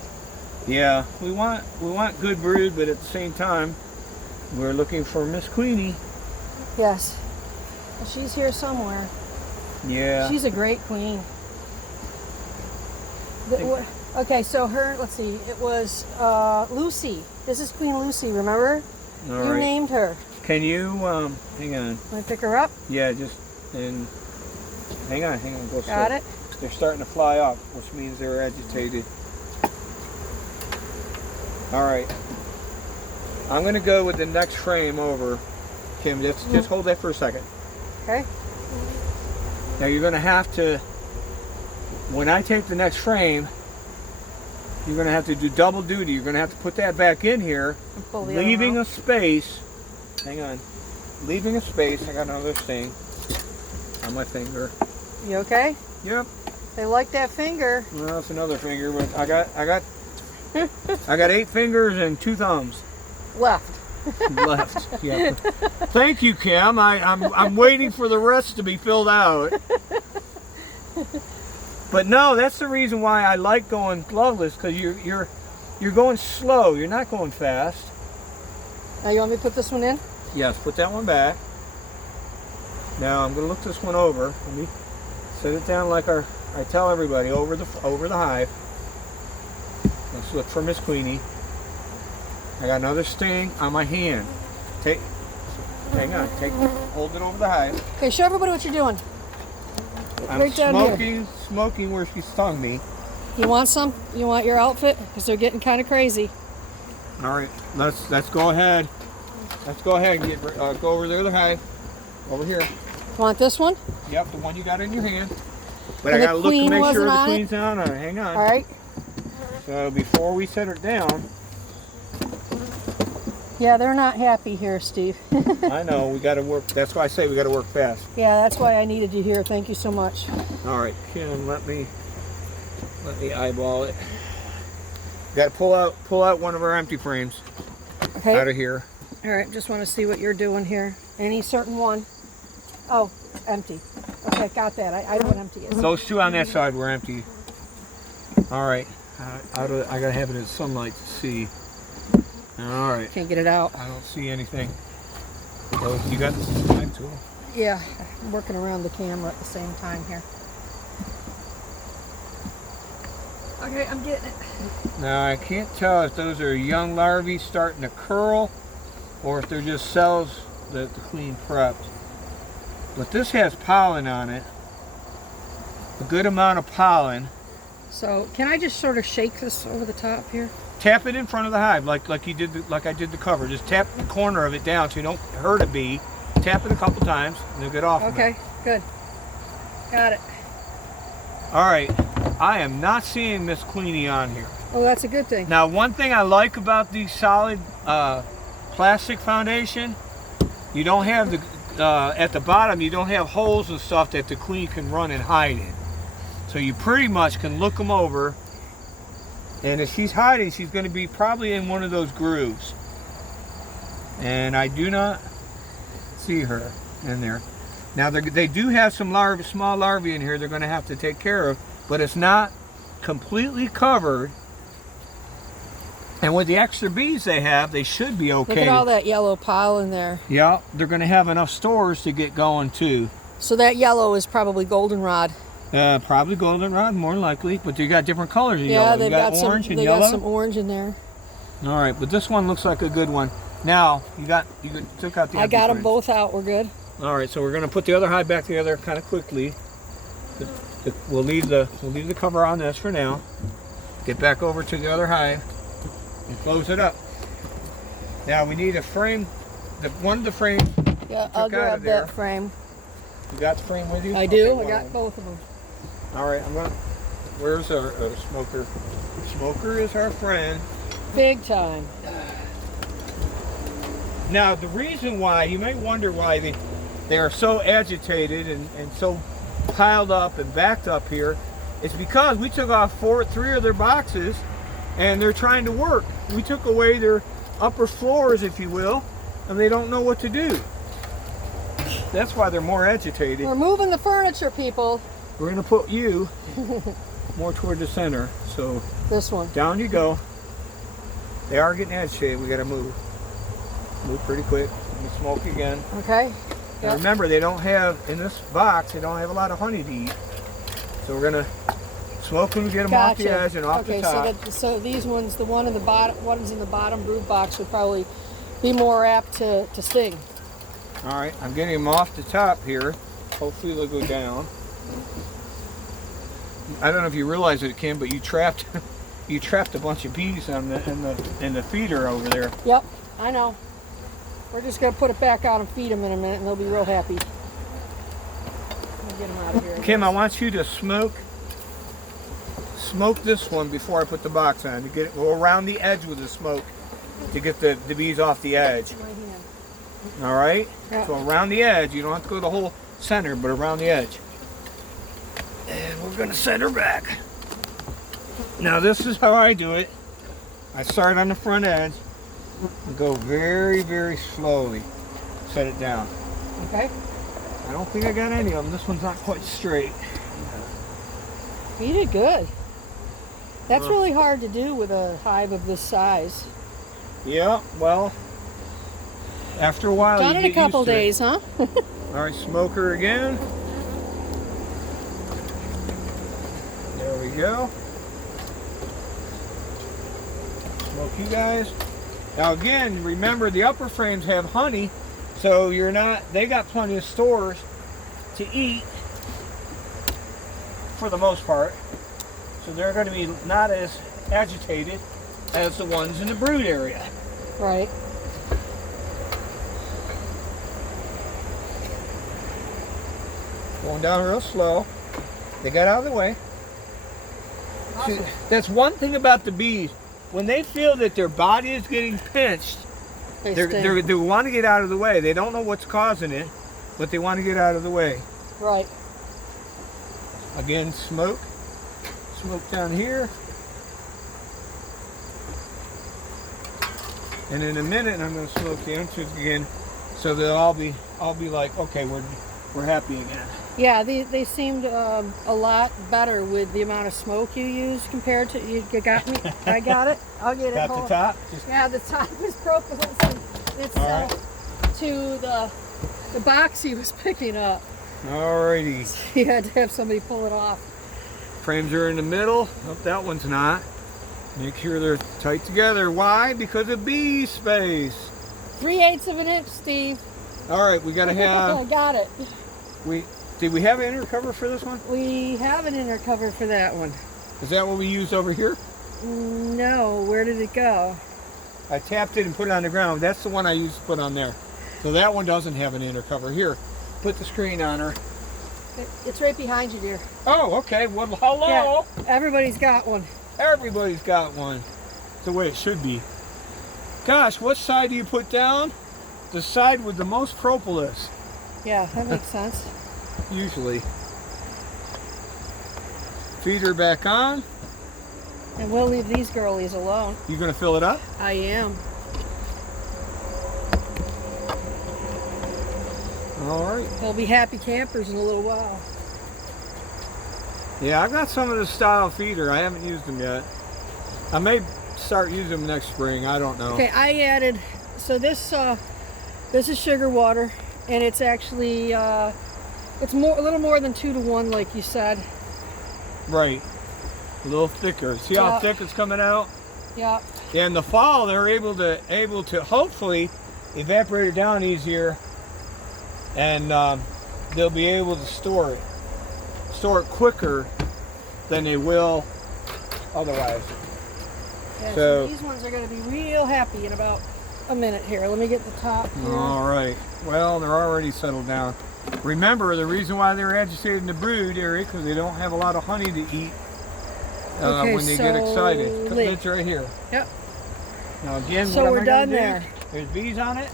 Yeah, we want good brood, but at the same time, we're looking for Miss Queenie. Yes. Well, she's here somewhere. Yeah. She's a great queen. Okay, so let's see, it was Lucy. This is Queen Lucy, remember? All You right. named her. Can you, hang on. Want to pick her up? Yeah, just, and hang on, go slow. Got it? They're starting to fly up, which means they're agitated. All right. I'm going to go with the next frame over. Kim, just hold that for a second. Okay. Now you're going to have to, when I take the next frame, you're going to have to do double duty. You're going to have to put that back in here, And pull the other leaving one a space. Hang on. Leaving a space. I got another sting on my finger. out. You okay? Yep. They like that finger. Well, it's another finger, but I got 8 fingers and 2 thumbs Left. left. Yeah. Thank you, Kim. I'm waiting for the rest to be filled out. But no, that's the reason why I like going gloveless, because you're going slow. You're not going fast. Now you want me to put this one in? Yes, put that one back. Now I'm going to look this one over. Let me set it down like I tell everybody, over the hive. Let's look for Miss Queenie. I got another sting on my hand. Hang on, hold it over the hive. Okay, show everybody what you're doing. I'm Right down here. smoking where she stung me. You want some? You want your outfit? Because they're getting kind of crazy. All right, let's go ahead. Let's go ahead and go over there, the hive. Over here. Want this one? Yep, the one you got in your hand. But And I the gotta look to queen make sure wasn't the on it? queen's on it. Hang on. All right. So before we set her down, Yeah, they're not happy here, Steve. I know we got to work. That's why I say we got to work fast. Yeah, that's why I needed you here. Thank you so much. All right, Kim, let me eyeball it. Got to pull out one of our empty frames Okay. out of here. All right, just want to see what you're doing here. Any certain one? Oh, empty. Okay, got that. I know what empty is. Those 2 on that side were empty. All right, I gotta have it in sunlight to see. All right, Can't get it out. I don't see anything. So you got the time tool. Yeah, I'm working around the camera at the same time here. Okay, I'm getting it. Now I can't tell if those are young larvae starting to curl or if they're just cells that the queen prepped. But this has pollen on it. A good amount of pollen. So, can I just sort of shake this over the top here? Tap it in front of the hive like you did like I did the cover. Just tap the corner of it down so you don't hurt a bee. Tap it a couple times and they'll get off of it. Okay, good. Got it. All right. I am not seeing Miss Queenie on here. Oh, that's a good thing. Now, one thing I like about these solid plastic foundation, you don't have the at the bottom, you don't have holes and stuff that the queen can run and hide in. So you pretty much can look them over And if she's hiding, she's going to be probably in one of those grooves. And I do not see her in there. Now they do have some larvae, small larvae in here they're going to have to take care of, but it's not completely covered. And with the extra bees they have, they should be okay. Look at all that yellow pollen there. Yeah, they're going to have enough stores to get going too. So that yellow is probably goldenrod. Probably goldenrod, more likely, but you got different colors of Yeah, yellow. they've got orange some. and They yellow. got some orange in there. All right, but this one looks like a good one. Now you took out the. I got them empty both out. We're good. frames. All right, so we're gonna put the other hive back together kind of quickly. We'll leave the cover on this for now. Get back over to the other hive and close it up. Now we need a frame. One of the frames. Yeah, took I'll out grab of there. that frame. You got the frame with you? I do. Okay, I got both of them. All right, where's our smoker? Smoker is our friend. Big time. Now, the reason why, you may wonder why they are so agitated and so piled up and backed up here, is because we took off three of their boxes and they're trying to work. We took away their upper floors, if you will, and they don't know what to do. That's why they're more agitated. We're moving the furniture, people. We're going to put you more toward the center. So This one. down you go. They are getting agitated. We got to move. Move pretty quick. And smoke again. Okay. Now Yep. remember, they don't have, in this box, they don't have a lot of honey to eat. So we're going to smoke them, get them off the edge and off the top. So these ones, the one in the bottom, ones in the bottom brood box would probably be more apt to sting. All right, I'm getting them off the top here. Hopefully they'll go down. I don't know if you realize it, Kim, but you trapped a bunch of bees on in the feeder over there. Yep, I know. We're just gonna put it back on and feed them in a minute, and they'll be real happy. I'll get them out of here. Kim, I want you to smoke this one before I put the box on to go around the edge with the smoke to get the bees off the edge. My hand. All right? Yeah. So around the edge, you don't have to go the whole center, but around the edge. And we're gonna set her back. Now this is how I do it. I start on the front edge and go very, very slowly. Set it down. Okay. I don't think I got any of them. This one's not quite straight. You did good. That's Well- really hard to do with a hive of this size. Yeah, well, after a while Done you in a get couple used to it. days, huh? All right, smoke her again. There we go. Smoke you guys. Now again, remember the upper frames have honey, so they got plenty of stores to eat for the most part. So they're going to be not as agitated as the ones in the brood area. Right. Going down real slow. They got out of the way. See, that's one thing about the bees. When they feel that their body is getting pinched, They they want to get out of the way. They don't know what's causing it, but they want to get out of the way. Right. Again, smoke. Smoke down here. And in a minute, I'm going to smoke the entrance again, so they'll all be like, okay, we're happy again. Yeah, they seemed a lot better with the amount of smoke you used compared to you got me. I got it. I'll get it. Got Hold the on. top? Just Yeah, the top is propulsive itself to the box he was picking up. alrighty. He had to have somebody pull it off. Frames are in the middle. Nope, that one's not. Make sure they're tight together. Why? Because of bee space. 3/8 of an inch, Steve. All right, we gotta I have. got it. Did we have an inner cover for this one? We have an inner cover for that one. Is that what we used over here? No, where did it go? I tapped it and put it on the ground. That's the one I used to put on there. So that one doesn't have an inner cover. Here, put the screen on her. It's right behind you, dear. Oh, okay. Well, hello. Yeah, everybody's got one. Everybody's got one. It's the way it should be. Gosh, what side do you put down? The side with the most propolis, Yeah, that makes sense. usually. Feed her back on. And we'll leave these girlies alone. You gonna fill it up? I am. All right. They'll be happy campers in a little while. Yeah, I've got some of the style feeder. I haven't used them yet. I may start using them next spring. I don't know. Okay, I added, so this is sugar water, and it's actually it's a little more than 2 to 1, like you said. Right. A little thicker. See how Yeah. thick it's coming out? Yeah. Yeah, in the fall they're able to hopefully evaporate it down easier, and they'll be able to store it quicker than they will otherwise. Yeah, So- so these ones are going to be real happy in about a minute here. Let me get the top here. All right. Well, they're already settled down. Remember, the reason why they're agitated in the brood area because they don't have a lot of honey to eat Okay, when they get excited. lid. It's right here. Yep. Now again, So what we're am I gonna done do? there. There's bees on it.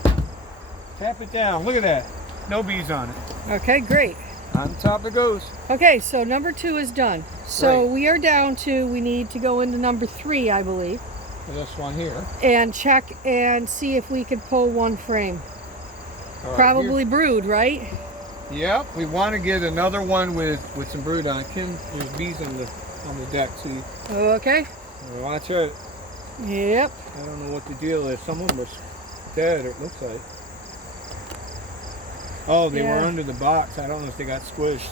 Tap it down. Look at that. No bees on it. Okay, great. On top it goes. Okay, so number 2 is done. So Right. we are down to, we need to go into number 3, I believe, This one here. and check and see if we could pull 1 frame. All right, Probably brood, right? here. Yep. We want to get another one with some brood on it. There's bees on the deck. See. Okay. Watch it. Yep. I don't know what the deal is. Some of them are dead. It looks like. Oh, they Yeah. were under the box. I don't know if they got squished.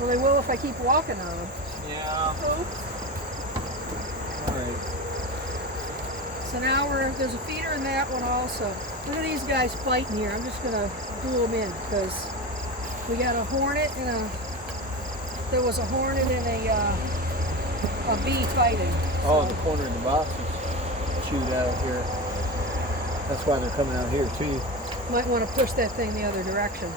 Well, they will if I keep walking on them. Yeah. Oops. All right. So now there's a feeder in that one also. Look at these guys fighting here. I'm just gonna glue them in because we got a hornet and there was a hornet and a bee fighting. Oh, So- the corner of the box is chewed out here. That's why they're coming out here too. Might want to push that thing the other direction.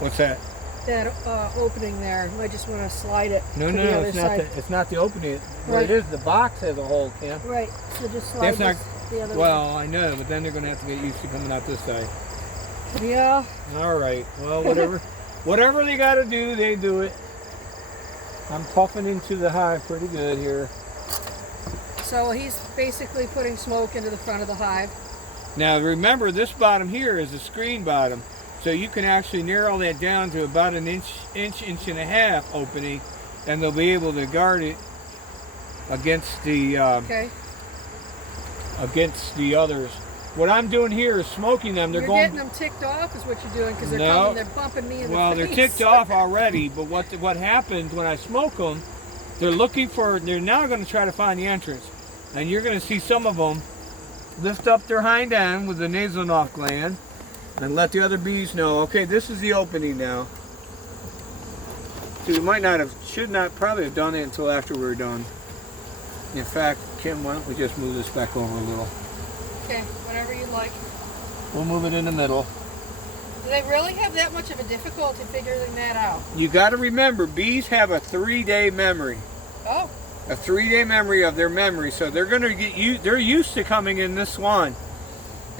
What's that? That opening there. Might just want to slide it No, to no, the no. other It's not. side. It's not the opening. Where Right. it is, the box has a hole, Kim. Right. So just slide That's this not. the other Well, I know, but then they're gonna have to get used to coming out this side. way. Yeah. All right. Well, whatever. Whatever they got to do, they do it. I'm puffing into the hive pretty good here. So he's basically putting smoke into the front of the hive. Now remember, this bottom here is a screen bottom, so you can actually narrow that down to about an inch and a half opening, and they'll be able to guard it against the Okay. against the others. What I'm doing here is smoking them. They're You're going. getting them ticked off is what you're doing because they're No. coming, they're bumping me in Well, the they're face. ticked off already, but what happens when I smoke them? They're looking for. They're now going to try to find the entrance, and you're going to see some of them lift up their hind end with the nasal off gland, and let the other bees know. Okay, this is the opening now. See, we might not have, should not, probably have done it until after we were done. In fact, Kim, why don't we just move this back over a little? Okay, whatever you like. We'll move it in the middle. Do they really have that much of a difficulty figuring that out? You got to remember, bees have a 3-day memory. Oh, A 3-day memory of their memory, so they're going to get used. They're used to coming in this one,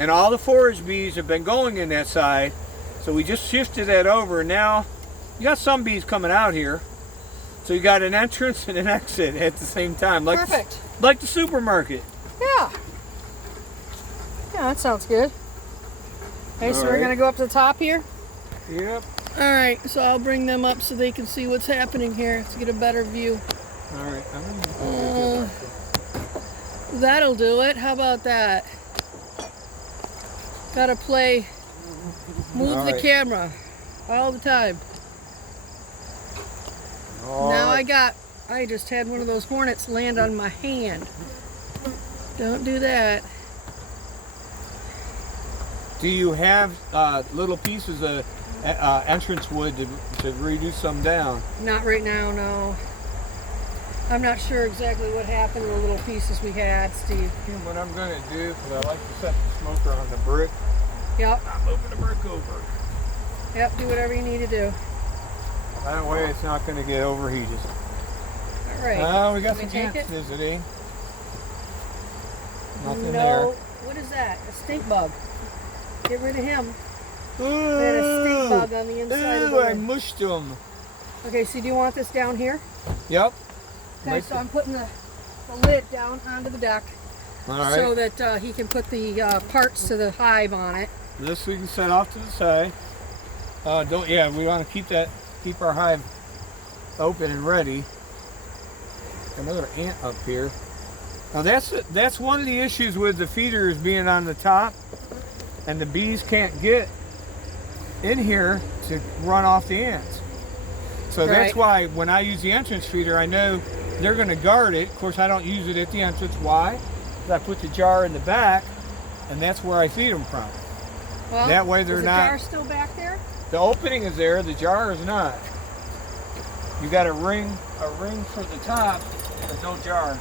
and all the forage bees have been going in that side. So we just shifted that over. Now you got some bees coming out here, so you got an entrance and an exit at the same time, like perfect. like the supermarket. Yeah. Yeah, that sounds good. Okay, so All we're right. going to go up to the top here. Yep. All right, so I'll bring them up so they can see what's happening here to get a better view. All right. I'm gonna That'll do it. How about that? Gotta play, move All the right. camera all the time. All Now right. I just had one of those hornets land on my hand. Don't do that. Do you have little pieces of entrance wood to reduce some down? Not right now, no. I'm not sure exactly what happened to the little pieces we had, Steve. Kim, what I'm going to do, because I like to set the smoker on the brick, Yep, I'm moving the brick over. yep, do whatever you need to do. That way it's not going to get overheated. All right. Oh, we got Can some we take ants it? visiting. Nothing No, what is that? A stink bug. Get rid of him. there. They had a stink bug on the inside of Ooh, I the... mushed them. Okay, so do you want this down here? Yep. Okay, Right so I'm putting the the lid down onto the deck All right. so that he can put the parts to the hive on it. This we can set off to the side. We want to keep our hive open and ready. Another ant up here. Now that's one of the issues with the feeders being on the top, and the bees can't get in here to run off the ants. So that's why when I use the entrance feeder, I know they're going to guard it. Of course, I don't use it at the entrance. Why? Because I put the jar in the back, and that's where I feed them from. Well, that way they're not. Is the jar still back there? The opening is there. The jar is not. You got a ring for the top. There's no jar.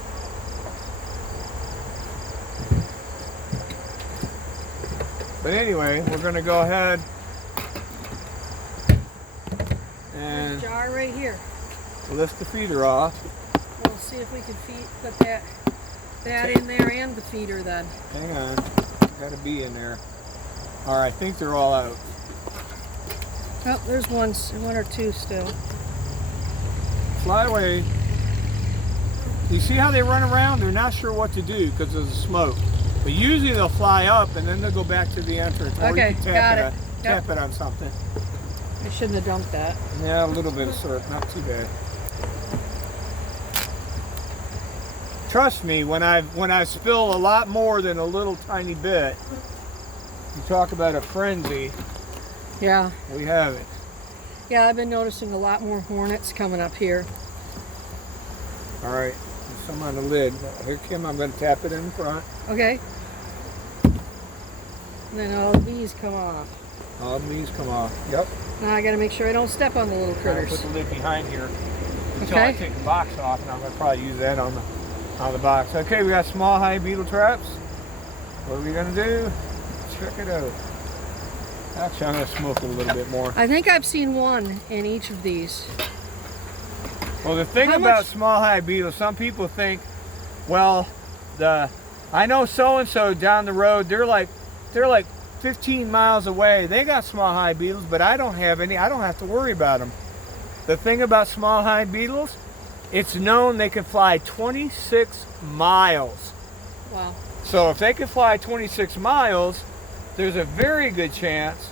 But anyway, we're going to go ahead and jar right here. lift the feeder off. We'll see if we can put that in there and the feeder then. Hang on, got a bee in there. All right, I think they're all out. Oh, there's one or two still. Fly away. You see how they run around? They're not sure what to do because of the smoke. But usually they'll fly up and then they'll go back to the entrance. Or Okay, you can got it. Tap it on something. I shouldn't have dumped that. Yeah, a little bit of syrup, not too bad. Trust me, when I spill a lot more than a little tiny bit, you talk about a frenzy. Yeah. We have it. Yeah, I've been noticing a lot more hornets coming up here. All right, there's some on the lid. Here, Kim, I'm going to tap it in front. Okay. And then all the bees come off. All the bees come off. Yep. Now I got to make sure I don't step on the little I'm critters. going to put the lid behind here until I take the box off, and I'm going to probably use that on the box. Okay, we got small hive beetle traps. What are we going to do? Check it out. Actually, I'm going to smoke it a little bit more. I think I've seen one in each of these. Well, the thing about small hive beetles, some people think, well, I know so-and-so down the road, they're like 15 miles away. They got small hive beetles, but I don't have any. I don't have to worry about them. The thing about small hive beetles, it's known they can fly 26 miles. Wow. So if they can fly 26 miles, there's a very good chance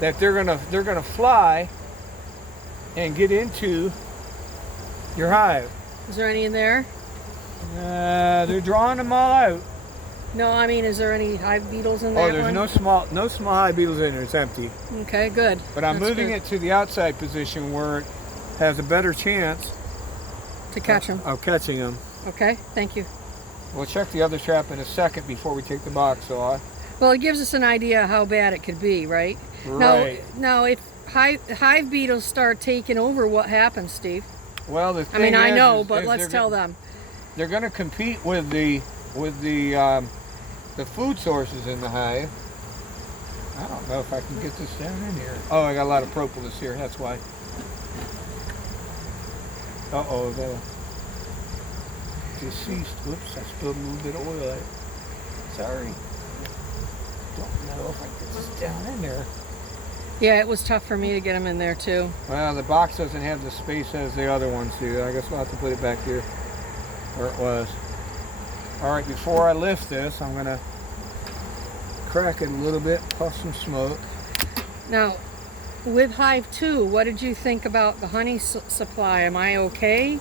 that they're gonna fly and get into your hive. Is there any in there? They're drawing them all out. No, I mean, is there any hive beetles in there? Oh, there's no small hive beetles in there. It's empty. Okay, good. But I'm moving it to the outside position where it has a better chance to catch them. Of catching them. Okay, thank you. We'll check the other trap in a second before we take the box off. Well, it gives us an idea how bad it could be, right? Right. Now, if hive beetles start taking over, what happens, Steve? Well, the thing I know, but let's tell them. They're going to compete with the food sources in the hive. I don't know if I can get this down in here. Oh, I got a lot of propolis here. That's why. Uh-oh, the deceased. Whoops, I spilled a little bit of oil out. Sorry. Don't know if I can get this down in there. Yeah, it was tough for me to get them in there too. Well, the box doesn't have the space as the other ones do. I guess we'll have to put it back here where it was. All right, before I lift this, I'm going to crack it a little bit, puff some smoke. Now, with Hive 2, what did you think about the honey supply? Am I okay?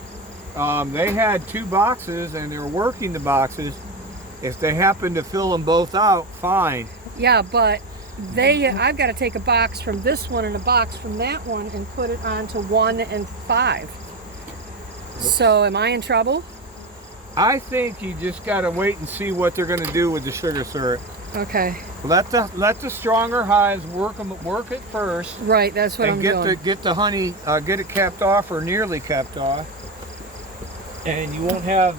They had 2 boxes and they were working the boxes. If they happen to fill them both out, fine. Yeah, but I've got to take a box from this one and a box from that one and put it onto 1 and 5. Oops. So am I in trouble? I think you just got to wait and see what they're going to do with the sugar syrup. Okay. Let the stronger hives work it first. Right, that's what I'm doing. Get the honey, get it capped off or nearly capped off, and you won't have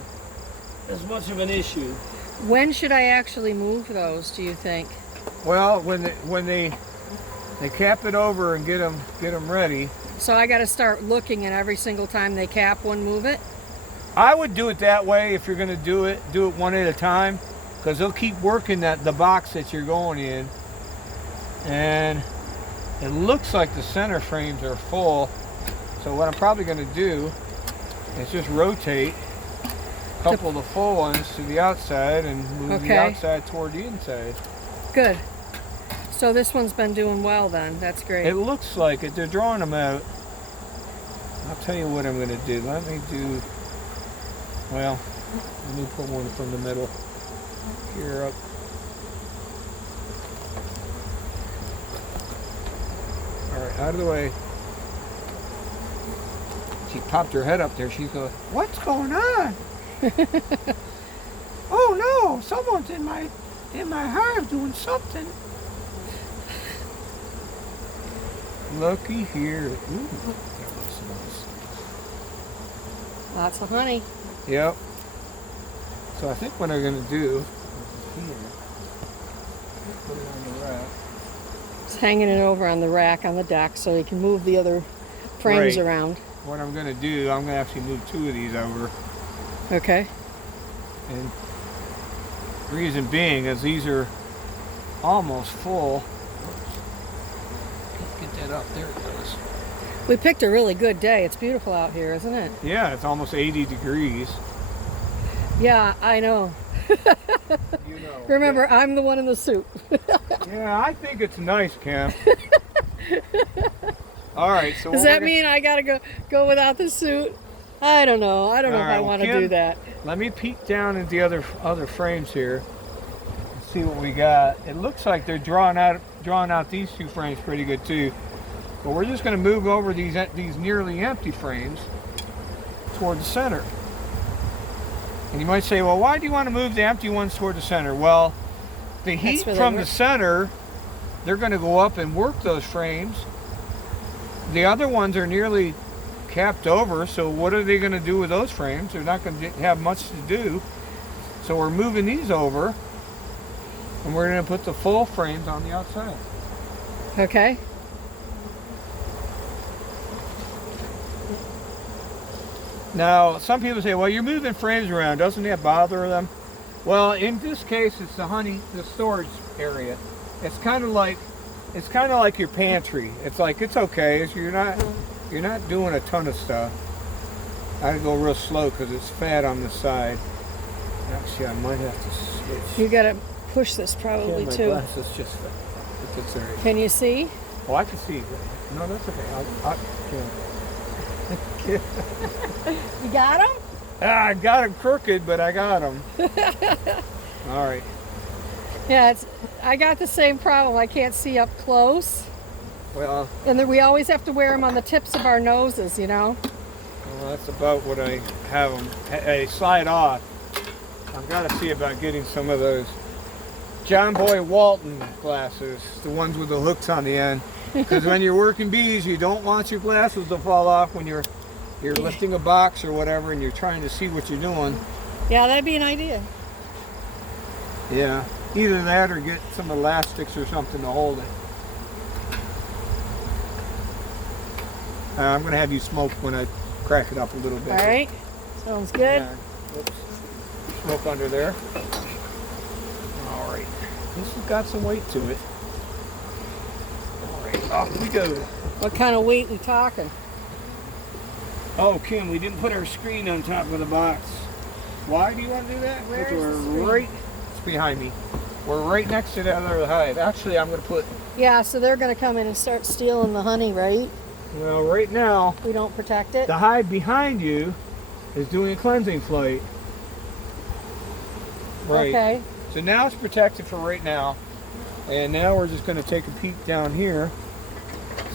as much of an issue. When should I actually move those, do you think? Well, when they cap it over and get them ready. So I got to start looking, and every single time they cap one, move it? I would do it that way if you're going to do it one at a time, because they'll keep working the box that you're going in, and it looks like the center frames are full. So what I'm probably going to do is just rotate couple of the full ones to the outside and move the outside toward the inside. Good. So this one's been doing well then. That's great. It looks like it. They're drawing them out. I'll tell you what I'm going to do. Let me put one from the middle here up. All right, out of the way. She popped her head up there. She's going, "What's going on?" "Oh no, someone's in my hive doing something." Looky here. Ooh, that looks nice. Lots of honey. Yep. So I think what I'm going to do is here, put it on the rack. It's hanging it over on the rack on the deck so you can move the other frames around. What I'm going to do, I'm going to actually move 2 of these over. Okay. And the reason being is these are almost full. Get that up. There it goes. We picked a really good day. It's beautiful out here, isn't it? Yeah, it's almost 80 degrees. Yeah, I know. You know. Remember, I'm the one in the suit. Yeah, I think it's nice, Cam. All right, so does that mean I gotta go without the suit? I don't know. I don't know if I want to do that. Let me peek down at the other frames here and see what we got. It looks like they're drawing out these 2 frames pretty good too. But we're just going to move over these nearly empty frames toward the center. And you might say, well, why do you want to move the empty ones toward the center? Well, the heat from the center, they're going to go up and work those frames. The other ones are nearly capped over, so what are they going to do with those frames? They're not going to have much to do. So we're moving these over, and we're going to put the full frames on the outside. Okay. Now, some people say, well, you're moving frames around. Doesn't that bother them? Well, in this case, it's the storage area. It's kind of like your pantry. It's like, it's okay. You're not doing a ton of stuff. I go real slow because it's fat on the side. Actually, I might have to switch. You gotta push this probably too. My glasses just fell. Can you see? Oh, I can see. No, that's okay. You got them? I got them crooked, but I got them. All right. Yeah, I got the same problem. I can't see up close. Well, and then we always have to wear them on the tips of our noses, you know? Well, that's about what I have them. They slide off. I've got to see about getting some of those John Boy Walton glasses, the ones with the hooks on the end. Because when you're working bees, you don't want your glasses to fall off when you're lifting a box or whatever and you're trying to see what you're doing. Yeah, that'd be an idea. Yeah, either that or get some elastics or something to hold it. I'm going to have you smoke when I crack it up a little bit. All right, sounds good. Yeah. Oops. Smoke under there. All right, this has got some weight to it. All right, off we go. What kind of weight we talking? Oh, Kim, we didn't put our screen on top of the box. Why do you want to do that? Where's Because the screen? right, it's behind me. We're right next to the other hive. Actually, I'm going to put... Yeah, so they're going to come in and start stealing the honey, right? Well, right now... We don't protect it? The hive behind you is doing a cleansing flight. Right. Okay. So now it's protected for right now. And now we're just going to take a peek down here.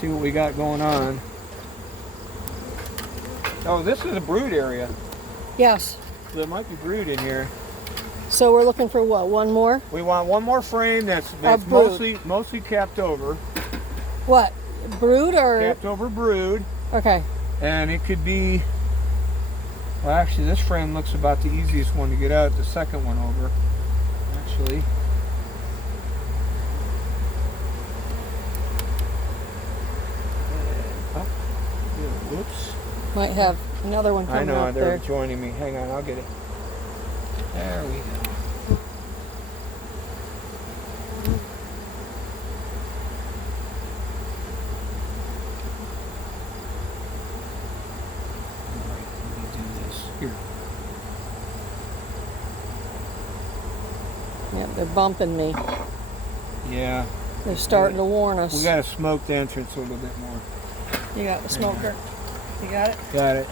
See what we got going on. Oh, this is a brood area. Yes. There might be brood in here. So we're looking for what? One more? We want one more frame that's mostly capped over. What? Brood or? Capped over brood. Okay. And it could be, well, actually this frame looks about the easiest one to get out, the second one over. Actually. Whoops. Might have another one coming I know, up they're there. joining me. Hang on, I'll get it. There we go. All right, let me do this. Here. Yeah, they're bumping me. Yeah. They're starting to warn us. We got to smoke the entrance a little bit more. You got the smoker. You got it? Got it.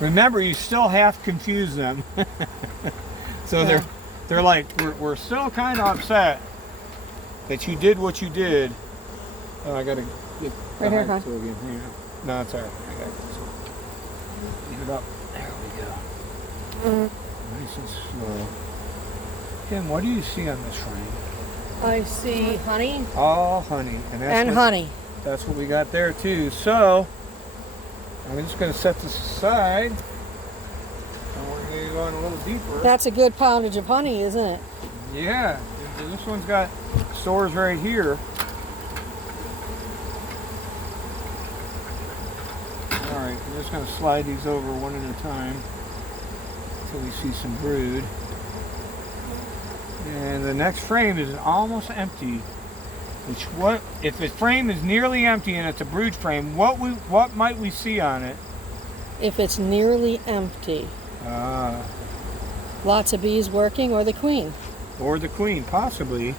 Remember, you still have to confuse them. So Yeah. they're like, we're still kind of upset that you did what you did. Oh, I gotta get Right here, behind huh? it again. Here. No, it's all right. I got this. Get it up. There we go. Nice and slow. Kim, what do you see on this frame? I see honey Oh, honey. And and honey. That's what we got there too. So I'm just going to set this aside. And we're going to go in a little deeper. That's a good poundage of honey, isn't it? Yeah. This one's got stores right here. All right. I'm just going to slide these over one at a time until we see some brood. And the next frame is almost empty. Which if the frame is nearly empty and it's a brood frame, what might we see on it? If it's nearly empty. Ah, Lots of bees working, or the queen. or the queen, possibly.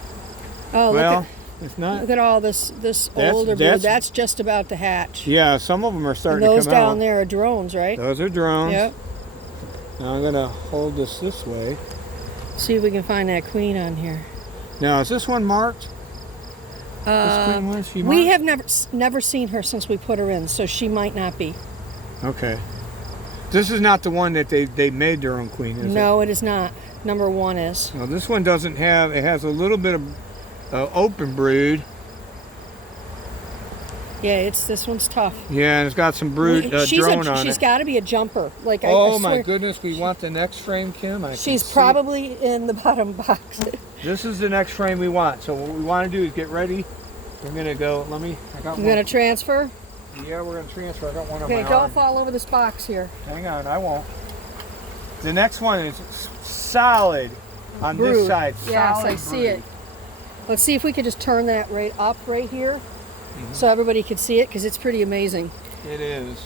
Oh, Well, it's not. look at all this older brood. that's- That's just about to hatch. Yeah, some of them are And starting those to come down out. there are drones, right? Those are drones. Yep. Now I'm gonna hold this way. See if we can find that queen on here. Now is this one marked? This queen one? Is she We marked? have never seen her since we put her in, so she might not be. Okay. This is not the one that they made their own queen, is it? No, it is not. Number one is. No, this one doesn't have. It has a little bit of open brood. Yeah, this one's tough. Yeah, and it's got some brood drone on She's it. got to be a jumper. Like I Oh my swear, goodness, we want the next frame, Kim. I can she's see it. probably in the bottom box. This is the next frame we want. So what we want to do is get ready. We're gonna go. I got You're one. gonna transfer. Yeah, we're gonna transfer. I got one on Okay, my don't arm. fall over this box here. Hang on, I won't. The next one is solid on this Brood. side. Yes, Solid I see brood. it. Let's see if we could just turn that right up right here, so everybody can see it, because it's pretty amazing. It is.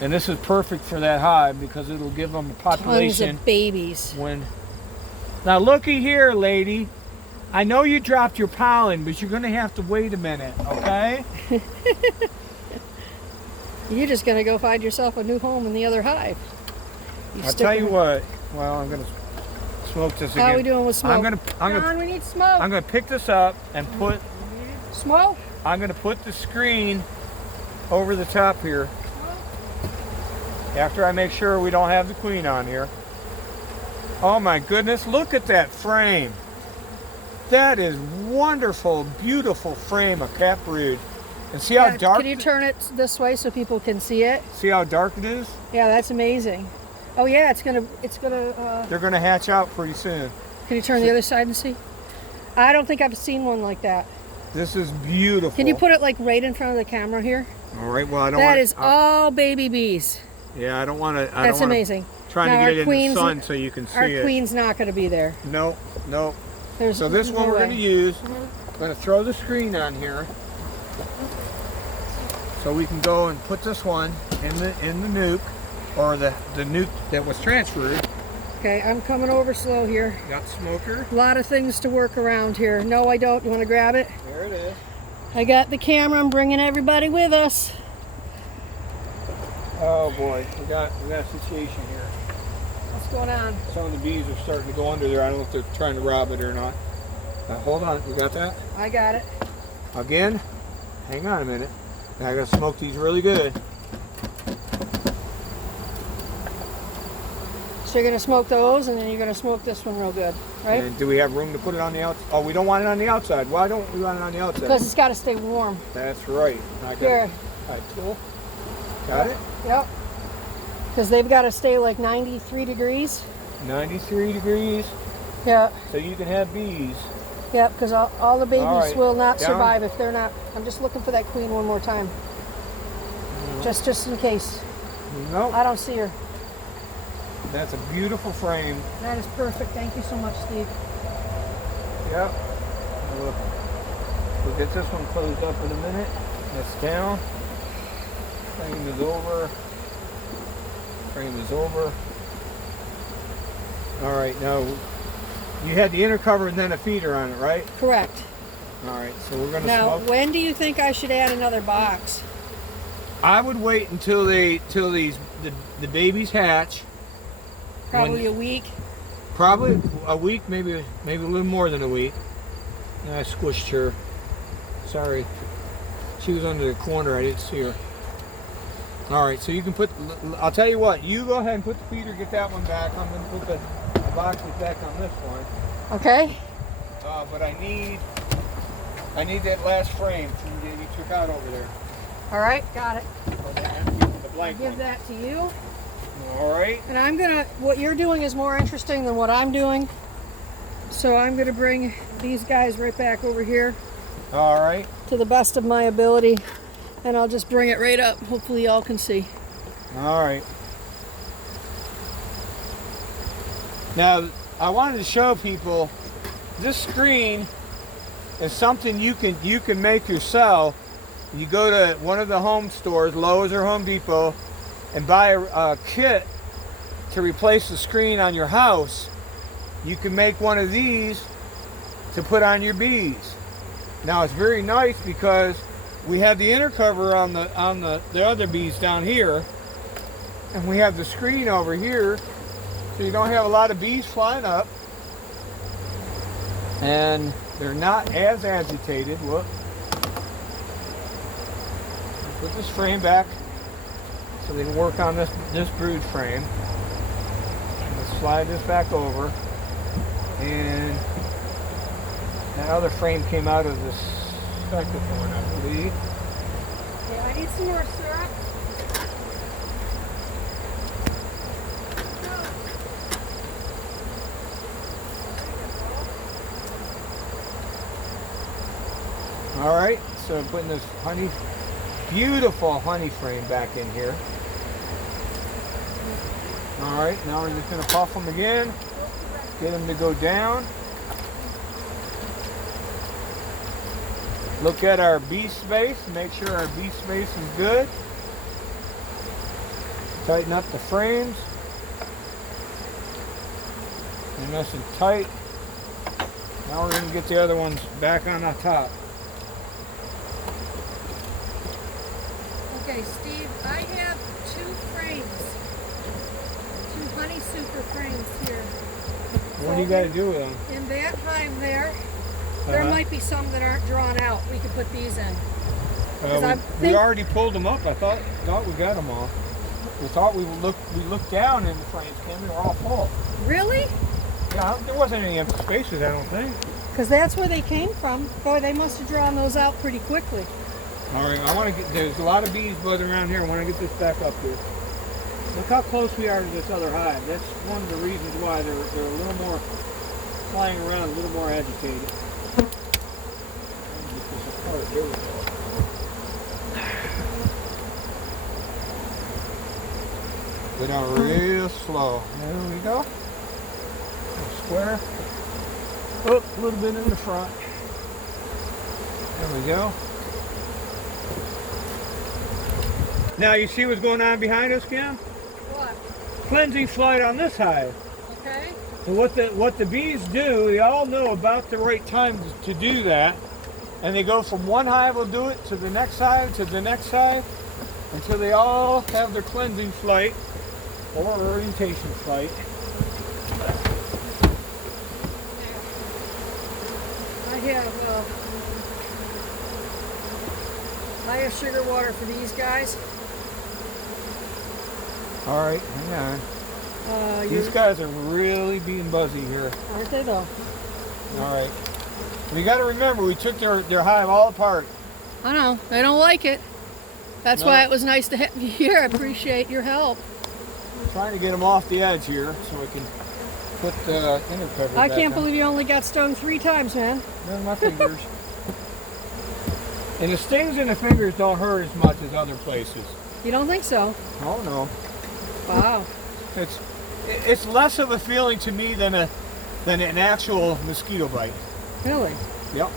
And this is perfect for that hive because it'll give them a Tons population of babies. when. Now looky here, lady. I know you dropped your pollen, but you're gonna have to wait a minute, okay? You're just gonna go find yourself a new home in the other hive. I'll stick tell you with- what. Well, I'm gonna smoke this again. How are we doing with smoke? I'm gonna John, we need smoke. I'm gonna pick this up and put. Smoke? I'm gonna put the screen over the top here. After I make sure we don't have the queen on here. Oh my goodness! Look at that frame. That is wonderful, beautiful frame of cat brood. And see how dark. Can you turn it this way so people can see it? See how dark it is? Yeah, that's amazing. Oh yeah, it's gonna. They're gonna hatch out pretty soon. Can you turn the other side and see? I don't think I've seen one like that. This is beautiful. Can you put it like right in front of the camera here? All right. Well, I don't. That wanna, is all baby bees. Yeah, I don't want to. That's amazing. Trying Now to our get it in queen's- the sun so you can see Our it. queen's not going to be there. Nope. Nope. There's So this one no we're way. going to use. I'm going to throw the screen on here, so we can go and put this one in the nuke, or the nuke that was transferred. Okay, I'm coming over slow here. Got the smoker. A lot of things to work around here. No, I don't. You want to grab it? There it is. I got the camera. I'm bringing everybody with us. Oh boy, we got a situation here. What's going on? Some of the bees are starting to go under there. I don't know if they're trying to rob it or not. Hold on, we got that? I got it. Again? Hang on a minute. Now I gotta smoke these really good. So you're going to smoke those, and then you're going to smoke this one real good, right? And do we have room to put it on the outside? Oh, we don't want it on the outside. Why don't we want it on the outside? Because it's got to stay warm. That's right. I got Here. it. All right, cool. Got it? Yep. Because they've got to stay like 93 degrees. 93 degrees, Yeah. so you can have bees. Yep, because all the babies All right. will not Down. survive if they're not. I'm just looking for that queen one more time. Just in case. Nope. I don't see her. That's a beautiful frame. That is perfect. Thank you so much, Steve. Yep. We'll get this one closed up in a minute. That's down. Frame is over. Frame is over. All right, now You had the inner cover and then a feeder on it, right? Correct. All right, so we're gonna Now, smoke. when do you think I should add another box? I would wait until the babies hatch. Probably a week. Probably a week, maybe a little more than a week. I squished her. Sorry, she was under the corner. I didn't see her. All right, so you can put. I'll tell you what. You go ahead and put the feeder. Get that one back. I'm gonna put the boxes back on this one. Okay. But I need that last frame that you took out over there. All right, got it. The blank Give one. that to you. All right. And I'm gonna, what you're doing is more interesting than what I'm doing. So I'm gonna bring these guys right back over here All right. to the best of my ability. And I'll just bring it right up. Hopefully y'all can see. All right. Now, I wanted to show people this screen is something you can make yourself. You go to one of the home stores, Lowe's or Home Depot, and buy a kit to replace the screen on your house. You can make one of these to put on your bees. Now it's very nice because we have the inner cover on the other bees down here, and we have the screen over here, so you don't have a lot of bees flying up, and they're not as agitated. Whoop. Put this frame back so they can work on this brood frame. Let's slide this back over, and that other frame came out of this second one, I believe. Okay, I need some more syrup. All right, so I'm putting this beautiful honey frame back in here. All right, now we're just gonna puff them again, get them to go down. Look at our bee space, make sure our bee space is good. Tighten up the frames. They're nice and tight. Now we're gonna get the other ones back on the top. Okay, Steve, I have 2 frames. 2 honey super frames here. What do you got to do with them? In that hive there, there might be some that aren't drawn out. We could put these in. We already pulled them up. I thought we got them all. We thought we looked down in the frames, Kim. They were all full. Really? Yeah, there wasn't any empty spaces, I don't think. Because that's where they came from. Boy, they must have drawn those out pretty quickly. All right, I want to get. There's a lot of bees buzzing around here. I want to get this back up here. Look how close we are to this other hive. That's one of the reasons why they're a little more flying around, a little more agitated. Get this apart. Here we go. Go down real slow. There we go. Square. Oh, a little bit in the front. There we go. Now you see what's going on behind us, Kim? What? Cleansing flight on this hive. Okay. So what the bees do, they all know about the right time to do that, and they go from one hive will do it to the next hive until they all have their cleansing flight or orientation flight. I have sugar water for these guys. All right, hang on. These guys are really being buzzy here. Aren't they though? All right. We got to remember, we took their hive all apart. I know. They don't like it. That's why it was nice to have you here. I appreciate your help. I'm trying to get them off the edge here so we can put the inner cover I back can't on. believe you only got stung 3 times, man. They're my fingers. And the stings in the fingers don't hurt as much as other places. You don't think so? Oh no. Wow. It's less of a feeling to me than an actual mosquito bite. Really? Yep.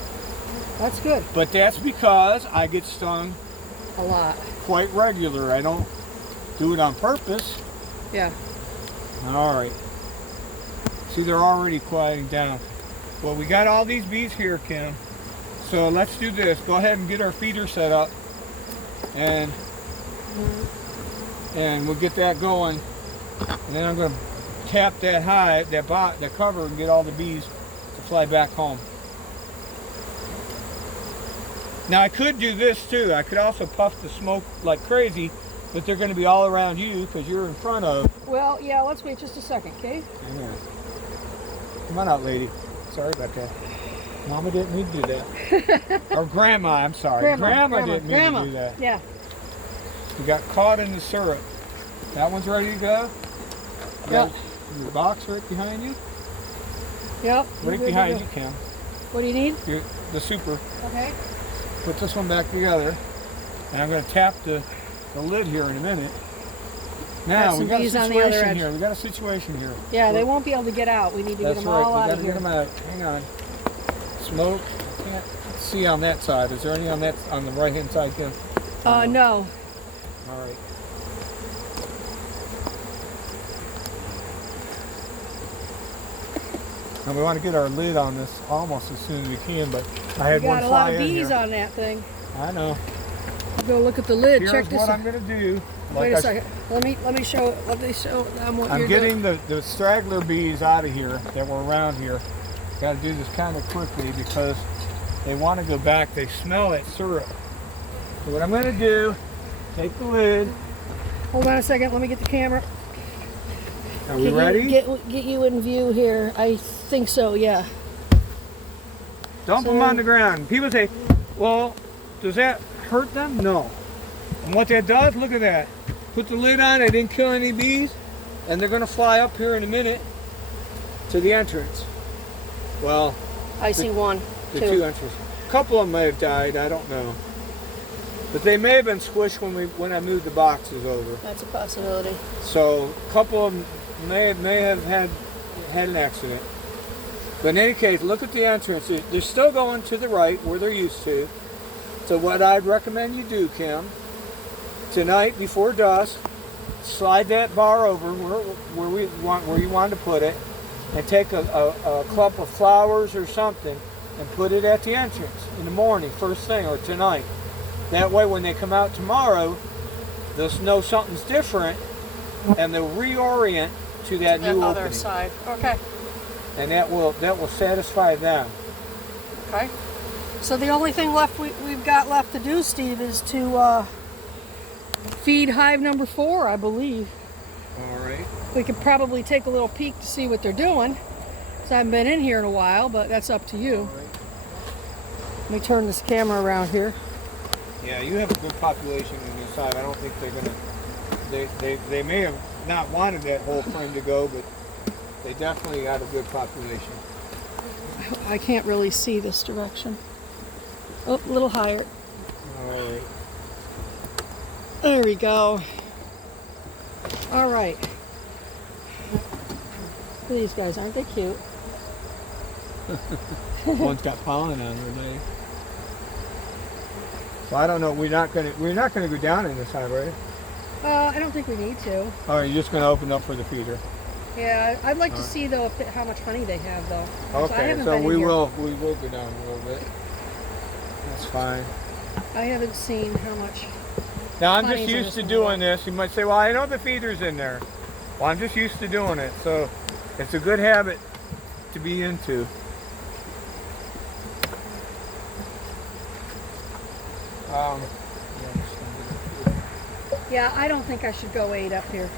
That's good. But that's because I get stung A lot. quite regular. I don't do it on purpose. Yeah. All right. See, they're already quieting down. Well, we got all these bees here, Kim. So let's do this. Go ahead and get our feeder set up, and we'll get that going. And then I'm going to tap that hive, that cover, and get all the bees to fly back home. Now I could do this too. I could also puff the smoke like crazy, but they're going to be all around you because you're in front of. Well, yeah, let's wait just a second, okay? Yeah. Come on out, lady. Sorry about that. Mama didn't mean to do that. Or Grandma, I'm sorry. Grandma didn't mean to do that. Yeah. You got caught in the syrup. That one's ready to go? You got your box right behind you? Yep. Right behind you, Kim. What do you need? The super. Okay. Put this one back together. And I'm going to tap the lid here in a minute. Now, we got a situation here. We got a situation here. Yeah, they won't be able to get out. We need to get them all out of here. That's right. We got to get them out. Hang on. Smoke. I can't see on that side. Is there any on the right hand side, Kim? No. All right. And we want to get our lid on this almost as soon as we can, but I had one fly in here. Got a lot of bees on that thing. I know. Go look at the lid. Here's Check this. What I'm going to do. Wait a second. Let me show them what I'm getting the straggler bees out of here that were around here. Got to do this kind of quickly because they want to go back. They smell that syrup. So what I'm going to do, take the lid. Hold on a second. Let me get the camera. Are we ready? Get you in view here. I think so, yeah. Dump them on the ground. People say, well, does that hurt them? No. And what that does, look at that. Put the lid on, it didn't kill any bees, and they're going to fly up here in a minute to the entrance. Well, I see one. The two entrances. A couple of them may have died, I don't know. But they may have been squished when I moved the boxes over. That's a possibility. So a couple of them may have had an accident. But in any case, look at the entrance. They're still going to the right where they're used to. So what I'd recommend you do, Kim, tonight before dusk, slide that bar over where you want to put it, and take a clump of flowers or something and put it at the entrance in the morning, first thing, or tonight. That way when they come out tomorrow, they'll know something's different and they'll reorient to that new other opening. Side. Okay. And that will satisfy them. Okay. So the only thing we've got left to do, Steve, is to feed hive number 4, I believe. All right. We could probably take a little peek to see what they're doing, because I haven't been in here in a while, but that's up to you. All right. Let me turn this camera around here. Yeah, you have a good population in this hive. I don't think they're gonna. They may have not wanted that whole frame to go, but they definitely got a good population. I can't really see this direction. Oh, a little higher. All right. There we go. All right. Look at these guys, aren't they cute? One's got pollen on her leg. So I don't know. We're not gonna go down in this hive, right? I don't think we need to. All right, you're just gonna open up for the feeder. Yeah, I'd like to see though how much honey they have though. Okay, so we will go down a little bit. That's fine. I haven't seen how much. Now I'm just used to doing this. You might say, well, I know the feeder's in there. Well, I'm just used to doing it, so it's a good habit to be into. Yeah, I don't think I should go 8 up here.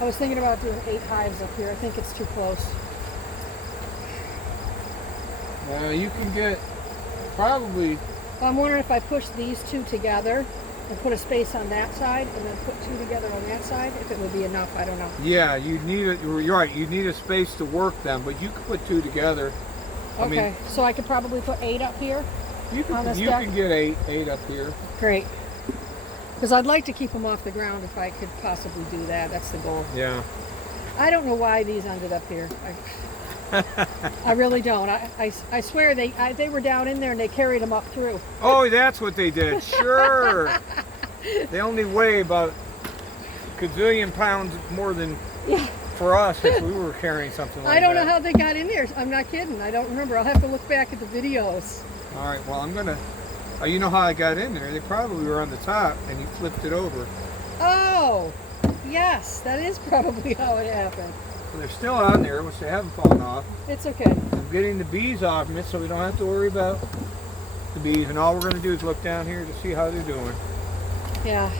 I was thinking about doing 8 hives up here. I think it's too close. You can get probably. I'm wondering if I push these 2 together and put a space on that side and then put 2 together on that side, if it would be enough, I don't know. Yeah, you need it. You're right. You need a space to work them, but you can put 2 together. Okay, so I could probably put 8 up here. You can get eight up here. Great. Because I'd like to keep them off the ground if I could possibly do that. That's the goal. Yeah. I don't know why these ended up here. I really don't. I swear they were down in there and they carried them up through. Oh, that's what they did. Sure. They only weigh about a gazillion pounds more than for us if we were carrying something like that. I don't know how they got in there. I'm not kidding. I don't remember. I'll have to look back at the videos. All right, well, I'm gonna. You know how I got in there? They probably were on the top, and you flipped it over. Oh, yes, that is probably how it happened. So they're still on there, which they haven't fallen off. It's okay. I'm getting the bees off of it, so we don't have to worry about the bees. And all we're gonna do is look down here to see how they're doing. Yeah.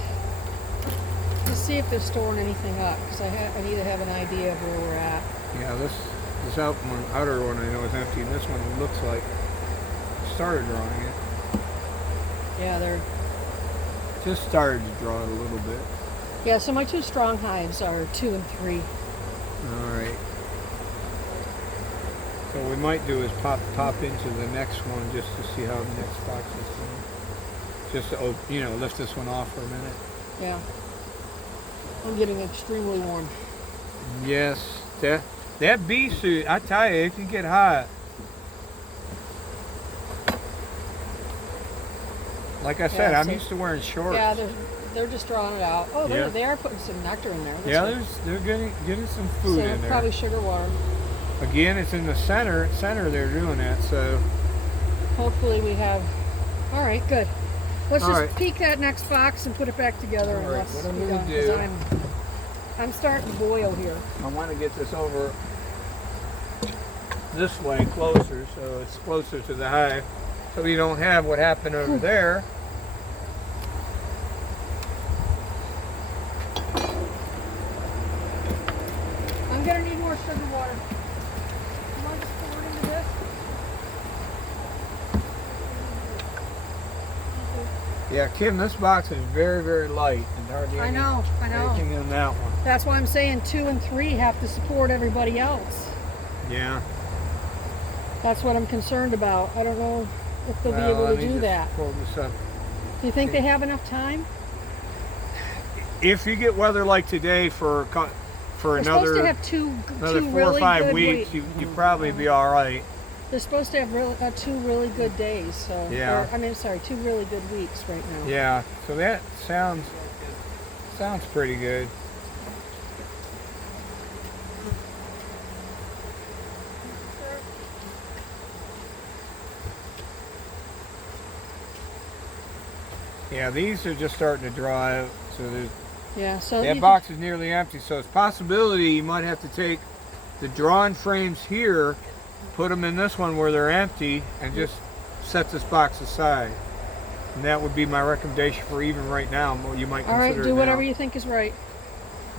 Let's see if they're storing anything up, because I need to have an idea of where we're at. Yeah, this outer one I know is empty, and this one looks like started drawing it. Yeah, they're... Just started to draw it a little bit. Yeah, so my 2 strong hives are 2 and 3. All right. So what we might do is pop into the next one just to see how the next box is doing. Just to, lift this one off for a minute. Yeah. I'm getting extremely warm. Yes, that bee suit, I tell you, it can get hot. Like I said, Yeah, I'm used to wearing shorts. Yeah, they're just drawing it out. Oh, Yeah. they are putting some nectar in there. Yeah, they're getting some food in there. Probably sugar water. Again, it's in the center they're doing that, so. Hopefully we have... All right, good. Let's All just right. peek that next box and put it back together. All And right, let's what I'm be gonna done, 'cause do- I'm starting to boil here. I want to get this over this way closer, so it's closer to the hive, so we don't have what happened over there. I'm gonna need more sugar water. You want to pour it into this? Yeah, Kim, this box is very, very light and hardly I know. anything in that one. That's why I'm saying 2 and 3 have to support everybody else. Yeah. That's what I'm concerned about. I don't know if they'll be Well, able let to me do just that. pull this up. Do you think they have enough time? If you get weather like today for They're supposed to have two 4 really or 5 good weeks, you probably be all right. They're supposed to have 2 really good days. So Yeah. or, 2 really good weeks right now. Yeah. So that sounds pretty good. Yeah, these are just starting to dry out. So there's Yeah. So that box is nearly empty. So it's a possibility you might have to take the drawn frames here, put them in this one where they're empty, and just set this box aside. And that would be my recommendation for even right now. You might all consider right, do it whatever now. you think is right.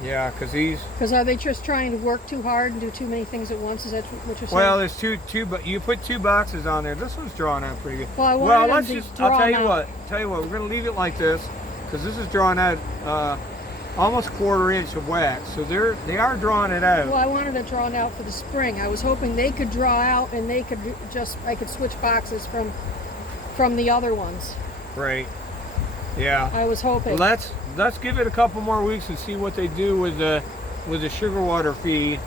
Yeah, because these. Because are they just trying to work too hard and do too many things at once? Is that what you're saying? Well, there's two, but you put 2 boxes on there. This one's drawn out pretty good. Well, I wanted them to I'll draw tell you out. what. We're gonna leave it like this because this is drawn out almost 1/4 inch of wax. So they are drawing it out. Well, I wanted it drawn out for the spring. I was hoping they could draw out and I could switch boxes from the other ones. Right. Yeah. I was hoping. Well, let's give it a couple more weeks and see what they do with the sugar water feed,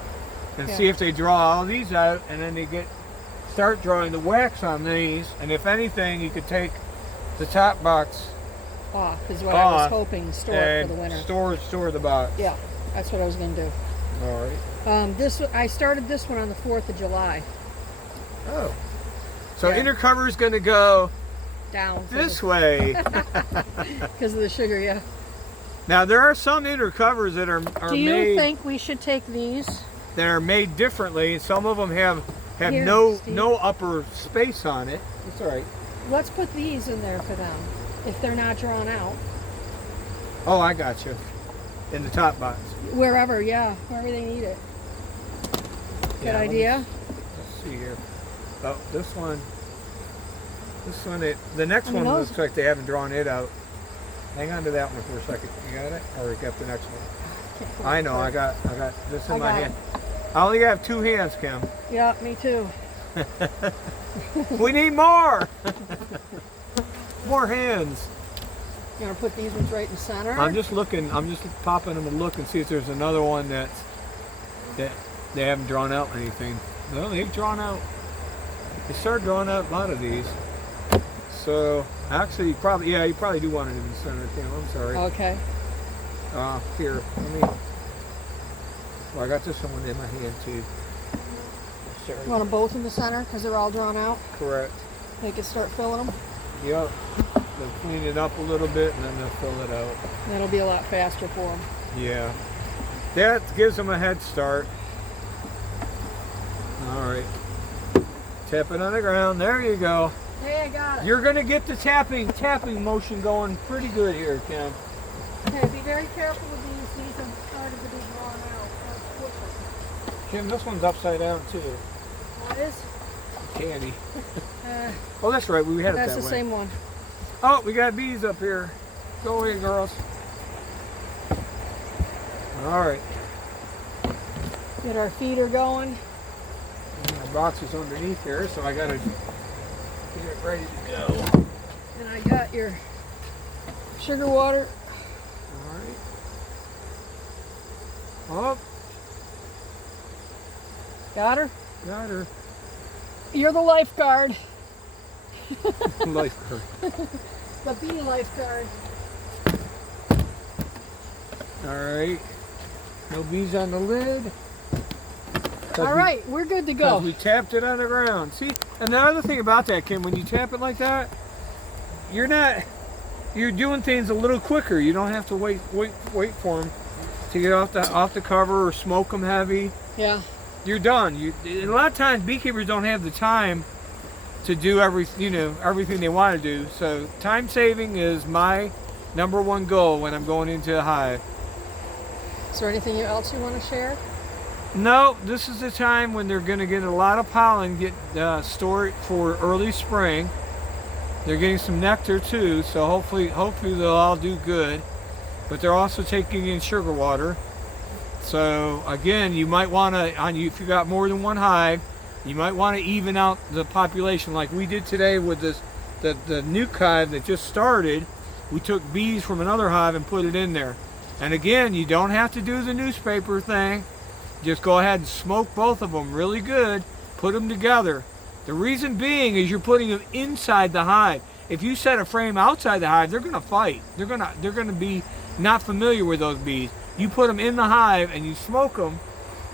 and see if they draw all these out, and then they start drawing the wax on these. And if anything, you could take the top box off is what I was hoping. Store it for the winter. Store the box. Yeah, that's what I was going to do. All right. I started this one on the 4th of July. Oh. So Yeah. inner cover is going to go Down. this way. Because of the sugar, yeah. Now there are some inner covers that are Do you made think we should take these? that are made differently. Some of them have Here, no Steve. upper space on it. It's all right. Let's put these in there for them if they're not drawn out. Oh, I got you. In the top box. Wherever they need it. Good Yeah, idea. Let's see here. Oh, this one. The next I mean, one those- looks like they haven't drawn it out. Hang on to that one for a second. You got it? Or you got the next one? I know. I got this in my got hand. I only have 2 hands, Kim. Yeah, me too. We need more. More hands. You want to put these ones right in the center? I'm just looking. I'm just popping them and look and see if there's another one that they haven't drawn out anything. No, they've drawn out. They started drawing out a lot of these. So actually, you probably do want it in the center, Kim. I'm sorry. Okay. Here, let me. Well, I got this one in my hand too. Sorry. You want them both in the center because they're all drawn out? Correct. They can start filling them. Yep. They'll clean it up a little bit and then they'll fill it out. That'll be a lot faster for them. Yeah. That gives them a head start. All right. Tap it on the ground. There you go. Hey, I got it. You're gonna get the tapping motion going pretty good here, Kim. Okay, be very careful with these. These are starting to be drawn out. Kim, this one's upside down too. What is? Candy. Oh, that's right. We had it that way. That's the same one. Oh, we got bees up here. Go away, girls. All right. Get our feeder going. My box is underneath here, so I gotta get it ready to go. And I got your sugar water. All right. Oh, Got her? got her. You're the lifeguard. Lifeguard. The bee lifeguard. All right. No bees on the lid. All right, we're good to go. We tapped it on the ground. See, and the other thing about that, Kim, when you tap it like that, you're doing things a little quicker. You don't have to wait for them to get off the cover or smoke them heavy. Yeah. You're done. A lot of times beekeepers don't have the time to do everything they want to do. So time saving is my #1 goal when I'm going into a hive. Is there anything else you want to share? No, this is the time when they're going to get a lot of pollen, get stored for early spring. They're getting some nectar too, so hopefully they'll all do good. But they're also taking in sugar water. So again, you might want to, if you got more than one hive, you might want to even out the population like we did today with the nuke hive that just started. We took bees from another hive and put it in there. And again, you don't have to do the newspaper thing. Just go ahead and smoke both of them really good. Put them together. The reason being is you're putting them inside the hive. If you set a frame outside the hive, they're going to fight. They're going to be not familiar with those bees. You put them in the hive and you smoke them.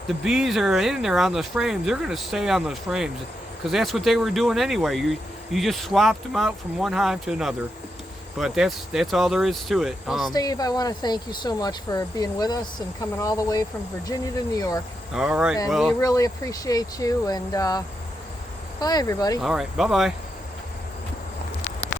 The bees that are in there on those frames, they're going to stay on those frames because that's what they were doing anyway. You just swapped them out from one hive to another. But that's all there is to it. Well, Steve, I want to thank you so much for being with us and coming all the way from Virginia to New York. All right. And well, we really appreciate you. And bye, everybody. All right. Bye-bye.